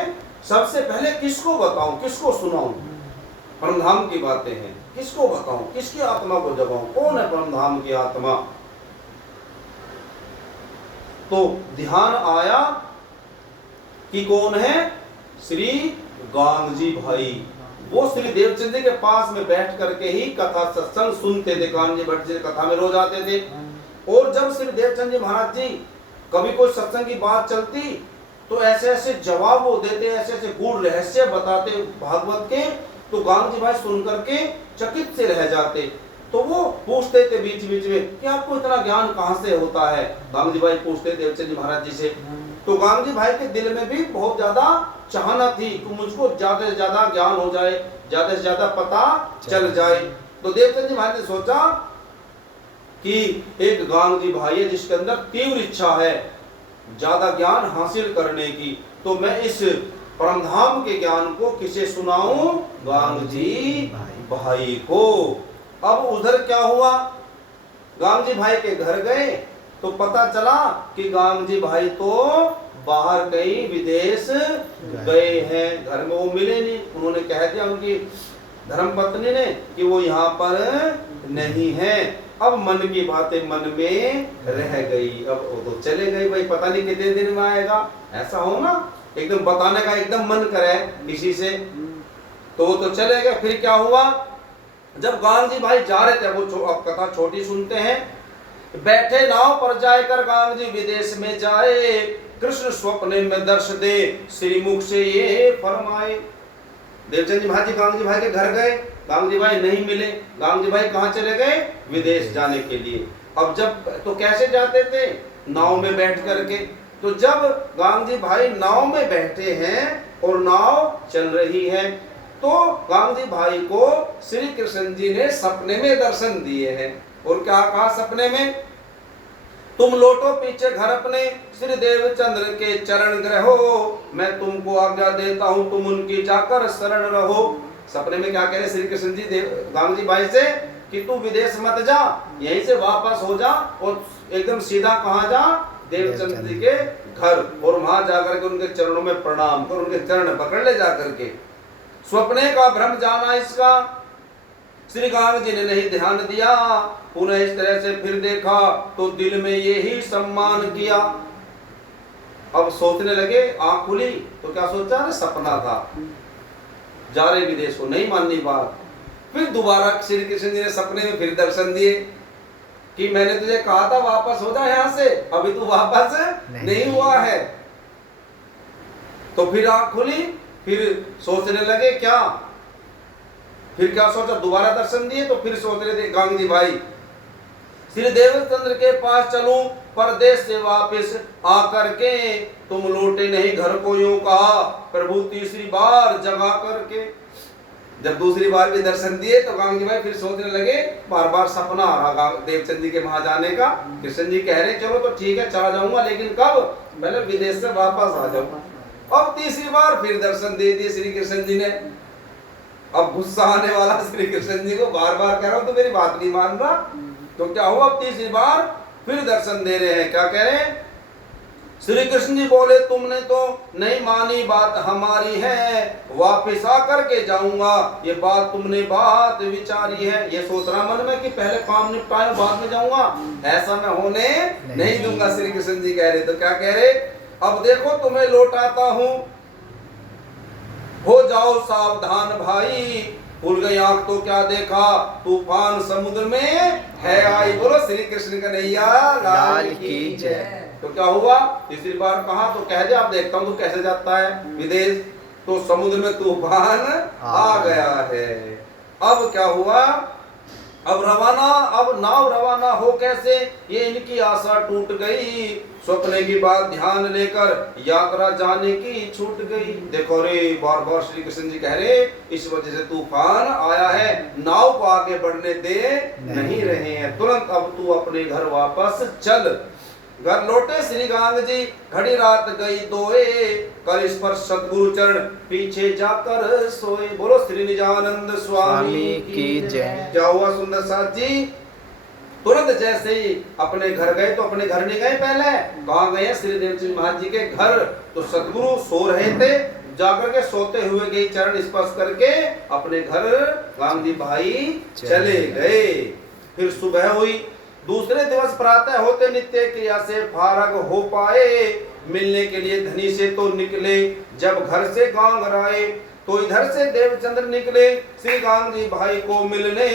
सबसे पहले किसको बताऊं, किसको सुनाऊं। परमधाम की बातें हैं, किसको बताऊं, किसकी आत्मा को जगाऊं, कौन है परमधाम की आत्मा। तो ध्यान आया कि कौन है, श्री गांगजी भाई, वो श्री देवचंद जी के पास में बैठ करके ही कथा सत्संग सुनते थे। कान्जी भट्ट जी कथा में रोज आते थे। और जब श्री देवचंद जी महाराज जी कभी कोई सत्संग की बात चलती तो ऐसे ऐसे जवाब वो देते, ऐसे ऐसे गूढ़ रहस्य बताते भागवत के, तो गांधी भाई सुन करके चकित से रह जाते। तो वो पूछते थे बीच बीच में कि आपको इतना ज्ञान कहाँ से होता है। गांधी भाई पूछते देवचंद जी महाराज जी से। तो गांधी भाई के दिल में भी बहुत ज्यादा चाहना थी कि मुझको ज्यादा से ज्यादा ज्ञान हो जाए, ज्यादा से ज्यादा पता चल जाए। तो देवचंद जी महाराज ने सोचा कि एक गांधी भाई है जिसके अंदर तीव्र इच्छा है ज्यादा ज्ञान हासिल करने की, तो मैं इस परमधाम के ज्ञान को किसे सुनाऊं? गांधी भाई को। अब उधर क्या हुआ, गांधी भाई के घर गए तो पता चला कि गांधी भाई तो बाहर कहीं विदेश गए हैं, घर में वो मिले नहीं। उन्होंने कह दिया उनकी धर्मपत्नी ने कि वो यहाँ पर नहीं है। अब मन की बातें मन में रह गई। अब वो तो चले गए, भाई पता नहीं कितने दिन में आएगा। ऐसा हो ना, एकदम बताने का एकदम मन करे किसी से, तो वो तो चले गए। फिर क्या हुआ, जब गांधी भाई जा रहे थे, वो अब कथा छोटी सुनते हैं। बैठे नाव पर जाकर गांधी विदेश में जाए, कृष्ण स्वप्न में दर्श दे, श्री मुख से ये फरमाए। देवचंद जी महाराज जी गांधी भाई के घर गए, गांधी भाई नहीं मिले। गांधी भाई कहाँ चले गए? विदेश जाने के लिए। अब जब तो कैसे जाते थे? नाव में बैठ करके। तो जब गांधी भाई नाव में बैठे हैं और नाव चल रही है, तो गांधी भाई को श्री कृष्ण जी ने सपने में दर्शन दिए हैं। और क्या कहा सपने में? तुम लौटो पीछे घर अपने, श्री देवचंद्र के चरण ग्रहो, मैं तुमको आज्ञा देता हूं, तुम उनकी जाकर शरण रहो। सपने में क्या कह रहे श्री कृष्ण जी गांधी भाई से कि तू विदेश मत जा, यहीं से वापस हो जा और एकदम सीधा कहाँ जा? देवचंद्र जी के घर, और वहां जाकर के उनके चरणों में प्रणाम कर, उनके चरण पकड़ ले जाकर के। स्वप्ने का भ्रम जाना इसका श्री गांधी जी ने नहीं ध्यान दिया। पुनः इस तरह से फिर देखा तो दिल में यही सम्मान किया। अब सोचने लगे, आंख खुली तो क्या सोचा? अरे सपना था, जा रहे विदेश को, नहीं माननी बात। फिर दोबारा श्री कृष्ण जी ने सपने में फिर दर्शन दिए कि मैंने तुझे कहा था वापस हो जा यहाँ से, अभी तू वापस नहीं हुआ है। तो फिर आंख खुली, फिर सोचने लगे क्या? फिर क्या सोचा? दोबारा दर्शन दिए तो फिर सोच रहे थे गांधी भाई श्री देवचंद्र के पास चलूं, परदेश से वापस आकर के तुम लौटे नहीं घर को, यूं कहा प्रभु तीसरी बार जगा करके। जब दूसरी बार भी दर्शन दिए तो गांधी भाई फिर सोचने लगे, बार बार सपना आ रहा देवचंद जी के वहां जाने का। कृष्ण जी कह रहे चलो तो ठीक है चला जाऊंगा, लेकिन कब? पहले विदेश से वापस आ जाऊंगा। अब तीसरी बार फिर दर्शन दे दिए श्री कृष्ण जी ने। अब गुस्सा आने वाला श्री कृष्ण जी को, बार बार कह रहा हूं तो मेरी बात नहीं मान रहा। तो क्या हुआ? अब तीसरी बार फिर दर्शन दे रहे हैं। क्या कह रहे हैं? श्री कृष्ण जी बोले तुमने तो नहीं मानी बात हमारी है, वापिस आकर के जाऊंगा, ये बात तुमने बात विचारी है। ये सोच रहा मन में कि पहले काम निपटाए बाद में जाऊंगा, ऐसा मैं होने नहीं दूंगा। श्री कृष्ण जी कह रहे, तो क्या कह रहे? अब देखो तुम्हें लौटाता हूं, हो जाओ सावधान भाई, खुल गई आंख तो क्या देखा, तूफान समुद्र में है आई। बोलो श्री कृष्ण कन्हैया लाल की जय। तो क्या हुआ? तीसरी बार कहा तो कह दे, आप देखता हूं तो कैसे जाता है विदेश, तो समुद्र में तूफान आ गया है। अब क्या हुआ? अब रवाना, अब नाव रवाना हो कैसे, ये इनकी आशा टूट गई। स्वप्ने की बात ध्यान लेकर यात्रा जाने की छूट गई। देखो रे, बार बार श्री कृष्ण जी कह रहे इस वजह से तूफान आया है, नाव को आगे बढ़ने दे नहीं रहे हैं, तुरंत अब तू अपने घर वापस चल। घर लौटे श्री गांधी जी, घड़ी रात गई दोए, कर स्पर्श सतगुरु चरण पीछे जाकर सोए। बोलो श्री निजानंद स्वामी की जय। क्या हुआ सुंदर साथ जी? तुरंत जैसे ही अपने घर गए, तो अपने घर नहीं गए, पहले कहाँ गए? श्री देवचंद महाराज जी के घर। तो सतगुरु सो रहे थे, जाकर के सोते हुए के चरण स्पर्श करके अपने घर गांधी भाई चले गए। फिर सुबह हुई, दूसरे दिवस प्रातः होते नित्य क्रिया से फारग हो पाए, मिलने के लिए धनी से तो निकले, जब घर से गांव आए, तो इधर से देवचंद्र निकले श्री गांधी भाई को मिलने,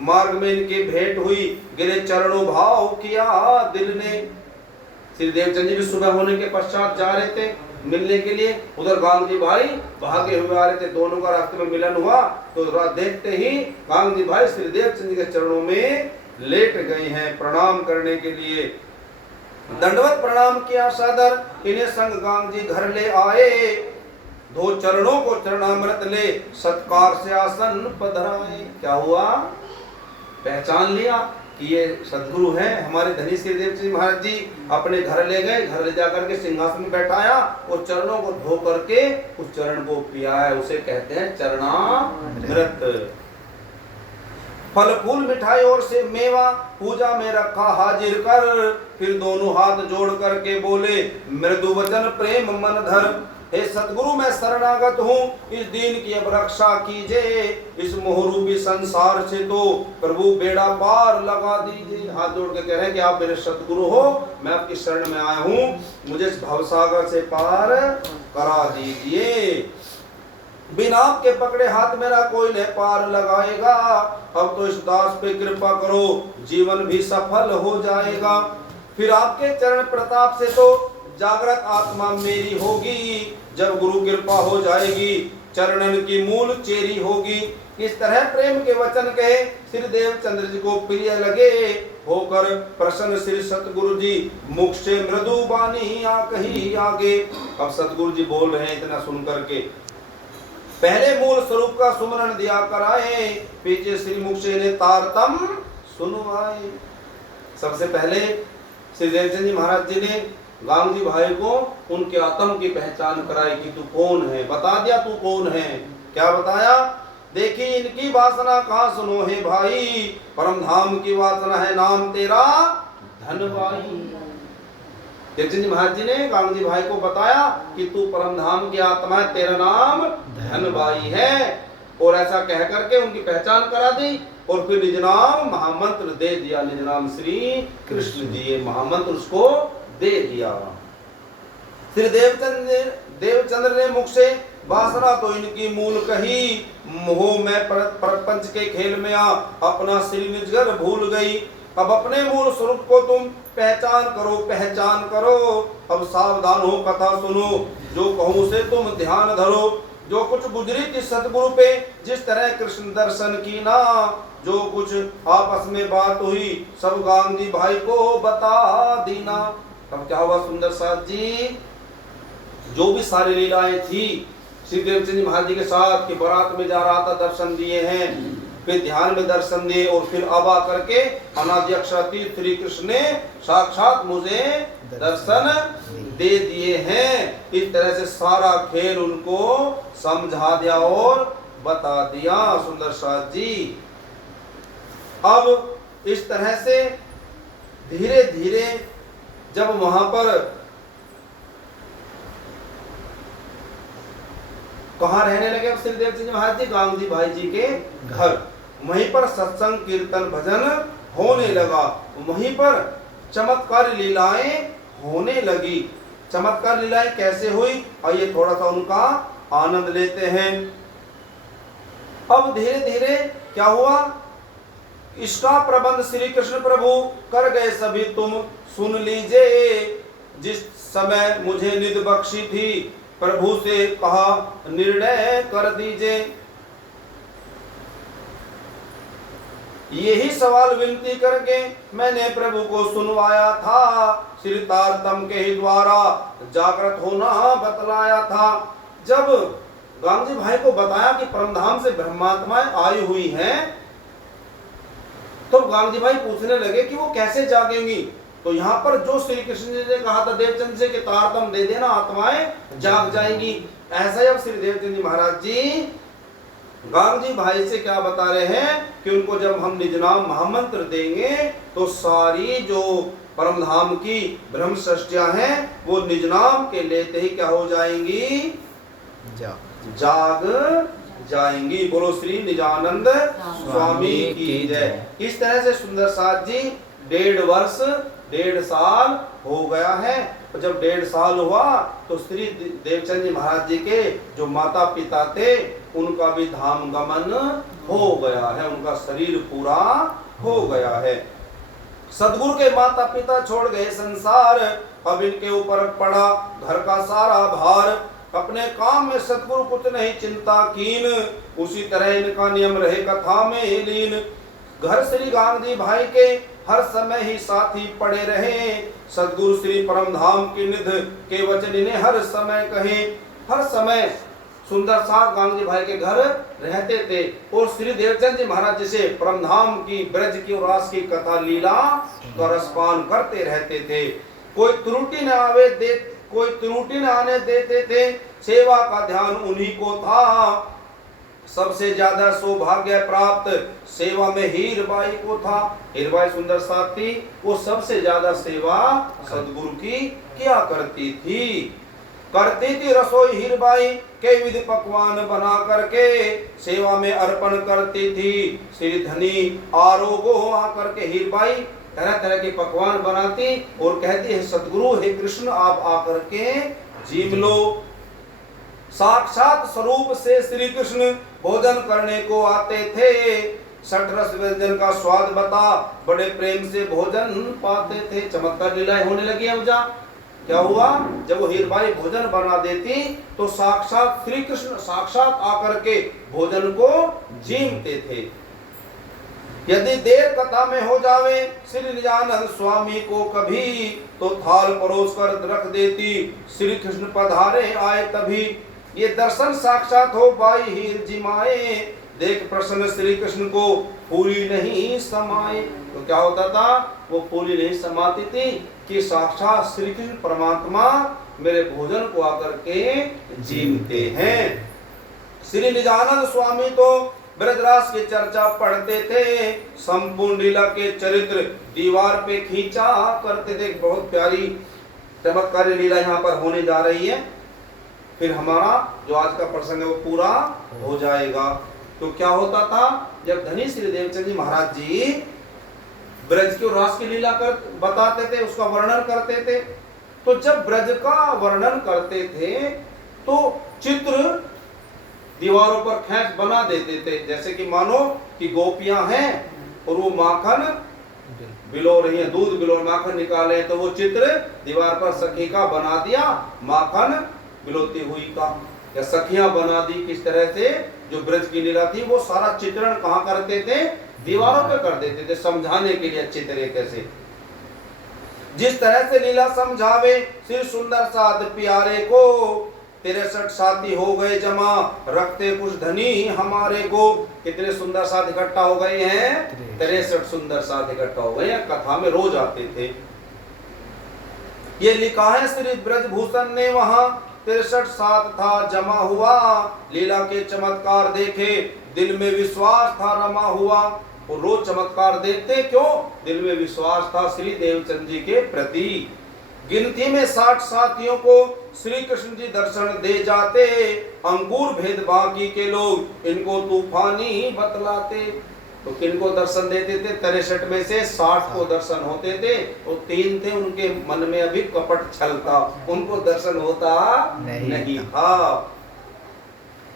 मार्ग में इनकी भेंट हुई, गिरे चरणों भाव किया दिल ने। श्री देवचंद्र जी भी सुबह होने के पश्चात जा रहे थे मिलने के लिए, उधर गांधी भाई भागे हुए आ रहे थे, दोनों का रास्ते में मिलन हुआ। तो देखते ही गांधी भाई श्री देवचंद्र जी के चरणों में लेट गए हैं प्रणाम करने के लिए। दंडवत प्रणाम किया सादर, इन्हें संग गांधी जी घर ले आए, दो चरणों को चरणामृत ले सत्कार से आसन पधराए। क्या हुआ, पहचान लिया कि ये सदगुरु हैं हमारे धनी श्री देवचंद्र महाराज जी। अपने घर ले गए, घर ले जाकर के सिंहासन में बैठाया और चरणों को धो करके उस चरण को पियाया, उसे कहते हैं चरणामृत। फल फूल मिठाई और से मेवा पूजा में रखा हाजिर कर, फिर दोनों हाथ जोड़ करके बोले मृदु वचन प्रेम मन धर। हे सतगुरु मैं शरणागत हूँ, इस दीन की अब रक्षा कीजिए, इस मोहरूपी संसार से तो प्रभु बेड़ा पार लगा दीजिए। हाथ जोड़ के कह रहे हैं कि आप मेरे सतगुरु हो, मैं आपकी शरण में आया हूँ, मुझे इस भवसागर से पार करा दीजिए। बिना आपके पकड़े हाथ मेरा कोई नहीं पार लगाएगा, अब तो इस दास पे कृपा करो, जीवन भी सफल हो जाएगा। फिर आपके चरण प्रताप से तो जागृत आत्मा मेरी होगी, जब गुरु कृपा हो जाएगी चरणन की मूल चेरी होगी। इस तरह प्रेम के वचन कहे श्री देवचंद्र जी को प्रिय लगे, होकर प्रसन्न श्री सतगुरु जी मुख से मृदु बानी आ कही आगे। अब सतगुरु जी बोल रहे हैं इतना सुन करके, पहले मूल स्वरूप का सुमरण दिया कराए, पीछे श्री मुख से ने तारतम सुनवाए। सबसे पहले श्री देवचंद्र जी महाराज जी ने गांधी भाई को उनके आत्म की पहचान कराई कि तू कौन है, बता दिया तू कौन है। क्या बताया, देखी इनकी वासना कहाँ सुनो है भाई, परम धाम की वासना है नाम तेरा धनवाई। देवचंद्र जी महाराज जी ने गांधी भाई को बताया कि तू परम धाम की आत्मा है, तेरा नाम धनवाई है, और ऐसा कह करके उनकी पहचान करा दी। और फिर निज नाम महामंत्र दे दिया, निज नाम श्री कृष्ण जी, ये महामंत्र उसको दे दिया। श्री देवचंद्र ने मुख से वासना तो इनकी मूल कही, मोह में प्रपंच के खेल में आ अपना श्री निजगर भूल गई। अब अपने मूल स्वरूप को तुम पहचान करो, पहचान करो, अब सावधान हो कथा सुनो, जो कहूँ से तुम ध्यान धरो। जो कुछ गुजरी थी सतगुरु पे जिस तरह कृष्ण दर्शन की ना, जो कुछ आपस में बात हुई सब गांधी भाई को बता दीना। अब क्या हुआ सुंदर साथ जी, जो भी सारी लीलाएं थी श्री देवचंद्र जी महाराज जी के साथ कि बारात में जा रहा था दर्शन दिए हैं, फिर ध्यान में दर्शन दिए, और फिर अब आकर के अनादि अक्षरातीत श्री कृष्ण ने साक्षात मुझे दर्शन दे दिए हैं। इस तरह से सारा खेल उनको समझा दिया और बता दिया सुंदर साथ जी। अब इस तरह से धीरे धीरे जब वहां पर कहाँ रहने लगे श्री देवचंद्र जी महाराज जी, गांधी भाई जी के घर, वहीं पर सत्संग कीर्तन भजन होने लगा, वहीं पर चमत्कार लीलाएं होने लगी। चमत्कार लीलाएं कैसे हुई, आइए थोड़ा सा उनका आनंद लेते हैं। अब धीरे धीरे क्या हुआ, इसका प्रबंध श्री कृष्ण प्रभु कर गए सभी तुम सुन लीजिए। जिस समय मुझे निध बख्शी थी प्रभु से कहा निर्णय कर दीजिए। यही सवाल विनती करके मैंने प्रभु को सुनवाया था, श्री तारतम के ही द्वारा जागृत होना बतलाया था। जब गांधी भाई को बताया कि परमधाम से ब्रह्मात्माएं आई हुई हैं, तो गांधी भाई पूछने लगे कि वो कैसे जागेंगी। तो यहाँ पर जो श्री कृष्ण जी ने कहा था देवचंद्र से कि तारतम दे देना आत्माएं जाग जाएंगी, ऐसा ही अब श्री देवचंद्र जी महाराज जी गांधी भाई से क्या बता रहे हैं कि उनको जब हम निज नाम महामंत्र देंगे तो सारी जो परमधाम की ब्रह्म सृष्टियां हैं वो निज नाम के लेते ही क्या हो जाएंगी, जाग जाएंगी। बोलो श्री निजानंद स्वामी की जय। इस तरह से सुंदर साथ जी 1.5 वर्ष 1.5 साल हो गया है। और जब 1.5 साल हुआ तो श्री देवचंद जी महाराज जी के जो माता पिता थे उनका भी धाम गमन हो गया है, उनका शरीर पूरा हो गया है। सदगुरु के माता पिता छोड़ गए संसार, अब इनके ऊपर पड़ा घर का सारा भार। अपने काम में सदगुरु कुछ नहीं चिंता कीन, उसी तरह इनका नियम रहे कथा में लीन। घर श्री गांधी भाई के हर समय ही साथी पड़े रहे, सदगुरु श्री परम धाम की निध के वचन इन्हें हर समय कहे। हर समय सुंदर साथ गांधी भाई के घर रहते थे और श्री देवचंद जी महाराज जी से परम धाम की ब्रज की और रास की कथा लीला का रसपान करते रहते थे। कोई त्रुटि न आने देते थे, सेवा का ध्यान उन्हीं को था। सबसे ज्यादा सौभाग्य प्राप्त सेवा में हीरबाई को था। हीरबाई सुंदर साथ थी, वो सबसे ज्यादा सेवा सदगुरु की क्या करती थी रसोई हीरबाई के विधि पकवान बना करके सेवा में अर्पण करती थी। श्री धनी आरोगो आकर के हीरबाई तरह तरह के पकवान बनाती और कहती है सदगुरु हे कृष्ण आप आकर के जीव लो। साक्षात स्वरूप से श्री कृष्ण भोजन करने को आते थे, 60 रस व्यंजन का स्वाद बता बड़े प्रेम से भोजन पाते थे। चमत्कार लीलाएं होने लगी। अब जा क्या हुआ, जब वो हीरबाई भोजन बना देती तो साक्षात श्री कृष्ण साक्षात आकर के भोजन को जीमते थे। यदि देर कथा में हो जावे श्री निजानंद स्वामी को कभी, तो थाल परोस कर रख देती श्री कृष्ण पधारे आए तभी। ये दर्शन साक्षात हो बाई हीर जिमाए, देख प्रसन्न श्री कृष्ण को फूली नहीं समाए। तो क्या होता था, वो फूली नहीं समाती थी कि साक्षात श्री कृष्ण परमात्मा मेरे भोजन को आकर के जीवते हैं। श्री निजानंद स्वामी तो ब्रजरास की चर्चा पढ़ते थे, संपूर्ण लीला के चरित्र दीवार पे खींचा करते थे। बहुत प्यारी चमत्कारी लीला यहाँ पर होने जा रही है, फिर हमारा जो आज का प्रसंग है वो पूरा हो जाएगा। तो क्या होता था, जब धनी श्री देवचंद जी महाराज जी ब्रज की रास की लीला कर बताते थे, उसका वर्णन करते थे, तो जब ब्रज का वर्णन करते थे तो चित्र दीवारों पर खींच बना देते थे। जैसे कि मानो कि गोपियां हैं और वो माखन बिलो रही है, दूध बिलो माखन निकाले, तो वो चित्र दीवार पर सखी का बना दिया, माखन बिलोती हुई का, या सखियां बना दी। किस तरह से जो ब्रज की लीला थी वो सारा चित्रण कहाँ करते थे, दीवारों पे कर देते थे, समझाने के लिए अच्छी तरीके से। जिस तरह से लीला समझावे श्री सुंदर साध प्यारे को, 63 साथी हो गए जमा रखते कुछ धनी हमारे को। कितने सुंदर साथ इकट्ठा हो गए हैं, 63 सुंदर साथ इकट्ठा हो गए हैं, कथा में रोज आते थे। ये लिखा है श्री ब्रजभूषण ने वहां 63 साथ था जमा हुआ, लीला के चमत्कार देखे दिल में विश्वास था रमा हुआ। और रोज चमत्कार देखते, क्यों, दिल में विश्वास था श्री देवचंद जी के प्रति। गिनती में 60 साथियों को श्री कृष्ण जी दर्शन दे जाते, अंकुर भेद बाकी के लोग इनको तूफानी बतलाते। तो किनको दर्शन देते थे, 63 में से 60 को दर्शन होते थे और 3 थे उनके मन में अभी कपट छलता, उनको दर्शन होता नहीं था।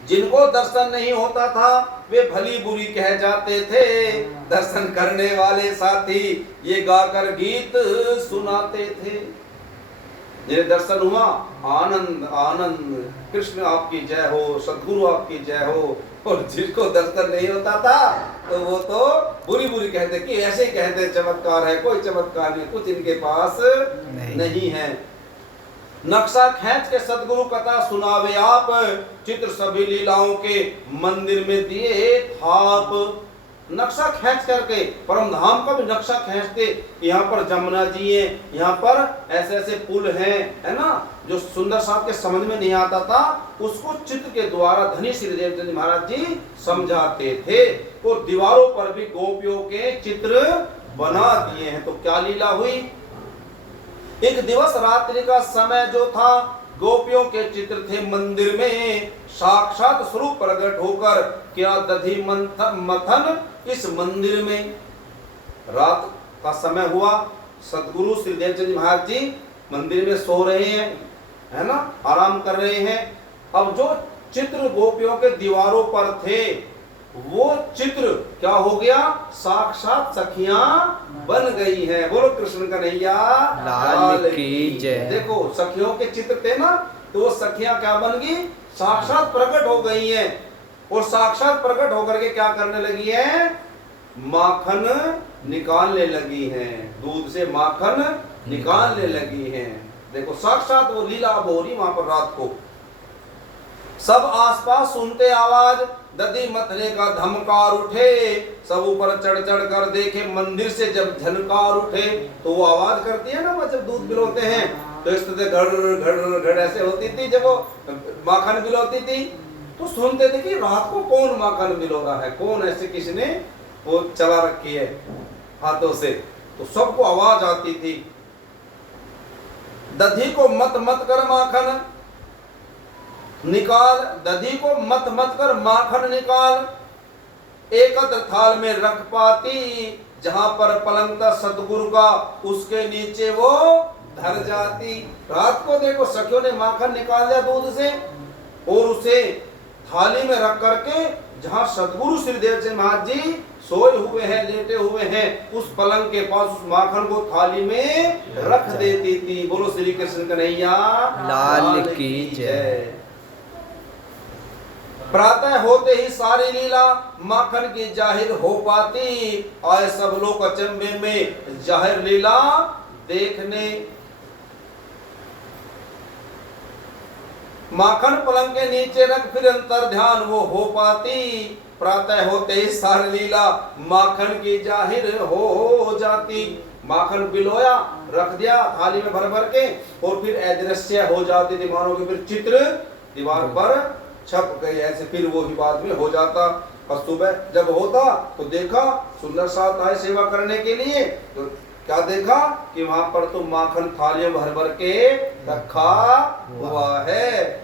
जिनको दर्शन नहीं होता था वे भली बुरी कह जाते थे, दर्शन करने वाले साथी ये गाकर गीत सुनाते थे। जिन्हें दर्शन हुआ आनंद आनंद, कृष्ण आपकी जय हो, सद्गुरु आपकी जय हो। और जिसको दर्शन नहीं होता था तो वो तो बुरी बुरी कहते कि ऐसे ही कहते चमत्कार है, कोई चमत्कार नहीं, कुछ इनके पास नहीं है। नक्शा खींच के सदगुरु कथा सुनावे आप, चित्र सभी लीलाओं के मंदिर में दिए थाप। नक्शा खींच करके परम धाम का भी नक्शा खींचते, यहाँ पर जमुना जी है, यहाँ पर ऐसे ऐसे पुल हैं, है ना, जो सुंदर साहब के समझ में नहीं आता था, उसको चित्र के द्वारा धनी श्री देवचंद महाराज जी समझाते थे। और दीवारों पर भी गोपियों के चित्र बना दिए हैं। तो क्या लीला हुई, एक दिवस रात्रि का समय जो था, गोपियों के चित्र थे मंदिर में, साक्षात स्वरूप प्रकट होकर क्या दधी मथन इस मंदिर में। रात का समय हुआ, सदगुरु श्री देवचंद महाराज जी मंदिर में सो रहे हैं, है ना, आराम कर रहे हैं। अब जो चित्र गोपियों के दीवारों पर थे वो चित्र क्या हो गया, साक्षात सखियां बन गई हैं। बोलो कृष्ण कन्हैया लाल की जय। देखो सखियों के चित्र थे ना, तो वो सखियां क्या बन गई, साक्षात प्रकट हो गई हैं। और साक्षात प्रकट होकर के क्या करने लगी हैं, माखन निकालने लगी हैं, दूध से माखन निकालने लगी हैं। देखो साक्षात वो लीला अब हो रही वहां पर रात को। सब आसपास सुनते आवाज, दधी मथने का धमकार उठे, सब ऊपर चढ़ चढ़ कर देखे, मंदिर से जब झनकार उठे तो वो आवाज करती है ना, वो जब दूध पिलोते हैं तो इस तरह घड़ घड़ घड़ ऐसे होती थी जब वो माखन पिलोती थी। तो सुनते थे कि रात को कौन माखन पिलो रहा है, कौन ऐसे किसी ने वो चला रखी है हाथों से, तो सबको आवाज आती थी। दधी को मत मत कर माखन निकाल, दधी को मत मत कर माखन निकाल, एकत्र थाल में रख पाती, जहां पर पलंग था सतगुरु का उसके नीचे वो धर जाती। रात को देखो सखियों ने माखन निकाल लिया दूध से और उसे थाली में रख करके जहां सतगुरु श्रीदेव जी महाराज जी सोए हुए हैं, लेटे हुए हैं, उस पलंग के पास उस माखन को थाली में रख देती थी। बोलो श्री कृष्ण कन्हैया लाल की जय। प्रातः होते ही सारी लीला माखन की जाहिर हो पाती, आए सब लोग अचंभे में जाहिर लीला देखने। माखन पलंग के नीचे रख फिर अंतर ध्यान वो हो पाती, प्रातः होते ही सारी लीला माखन की जाहिर हो जाती। माखन पिलोया, रख दिया थाली में भर भर के और फिर अदृश्य हो जाती थी, मानो कि फिर चित्र दीवार पर छप गई, ऐसे फिर वो ही बाद में हो जाता। और सुबह जब होता तो देखा सुंदर साथ आए सेवा करने के लिए, तो क्या देखा कि वहां पर तो माखन थालियों भर भर के रखा हुआ है।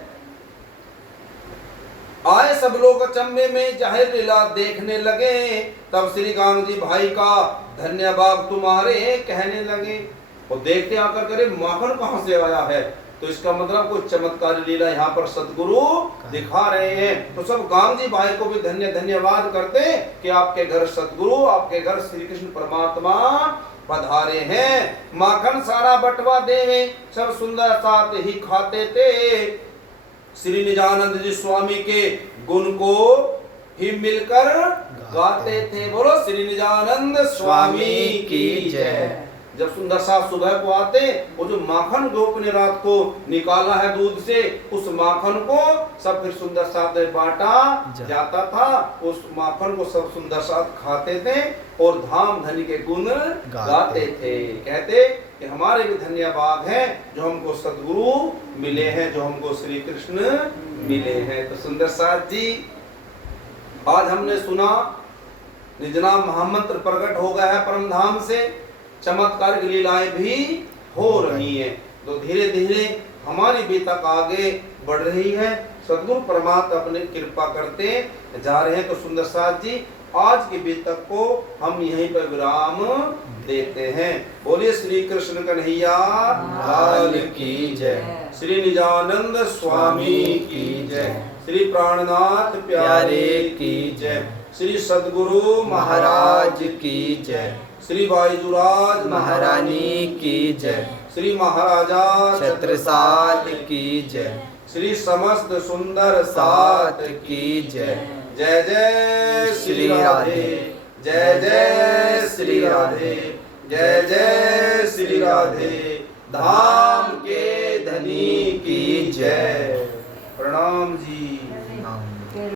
आए सब लोग अचंभे में जाहिर लीला देखने लगे, तब श्री गांग जी भाई का धन्यवाद तुम्हारे कहने लगे। और देखते आकर करे माखन कहां से आया है, तो इसका मतलब कोई चमत्कारी लीला यहाँ पर सतगुरु दिखा रहे हैं। तो सब गांग जी भाई को भी धन्यवाद करते कि आपके घर सतगुरु, आपके घर श्री कृष्ण परमात्मा पधारे हैं। माखन सारा बटवा देवे, सब सुंदर साथ ही खाते थे। श्री निजानंद जी स्वामी के गुण को ही मिलकर गाते थे। बोलो श्री निजानंद स्वामी की जय। जब सुंदर साथ सुबह को आते, वो जो माखन गोप ने रात को निकाला है दूध से, उस माखन को सब फिर सुंदर साथ में बांटा जाता था। उस माखन को सब सुंदर साथ खाते थे और धाम धनी के गुण गाते थे। कहते कि हमारे भी धन्य भाग हैं जो हमको सतगुरु मिले हैं, जो हमको श्री कृष्ण मिले हैं। तो सुंदर साथ जी आज हमने सुना निज नाम महामंत्र प्रकट हो गया है परम धाम से, चमत्कार की लीलाएं भी हो रही हैं। तो धीरे धीरे हमारी भी तक आगे बढ़ रही है। सद्गुरु परमात्मा अपने कृपा करते जा रहे हैं। तो सुंदर साथ जी आज की बीतक को हम यहीं पर विराम देते हैं। बोलिए श्री कृष्ण कन्हैया लाल की जय, श्री निजानंद स्वामी की जय, श्री प्राणनाथ प्यारे की जय, श्री सद्गुरु महाराज की जय, श्री बाईजुराज महारानी की जय, श्री महाराजा छत्रसाल की जय, श्री समस्त सुंदर सात की जय। जय जय श्री राधे, जय जय श्री राधे, जय जय श्री राधे, धाम के धनी की जय। प्रणाम जी। नाम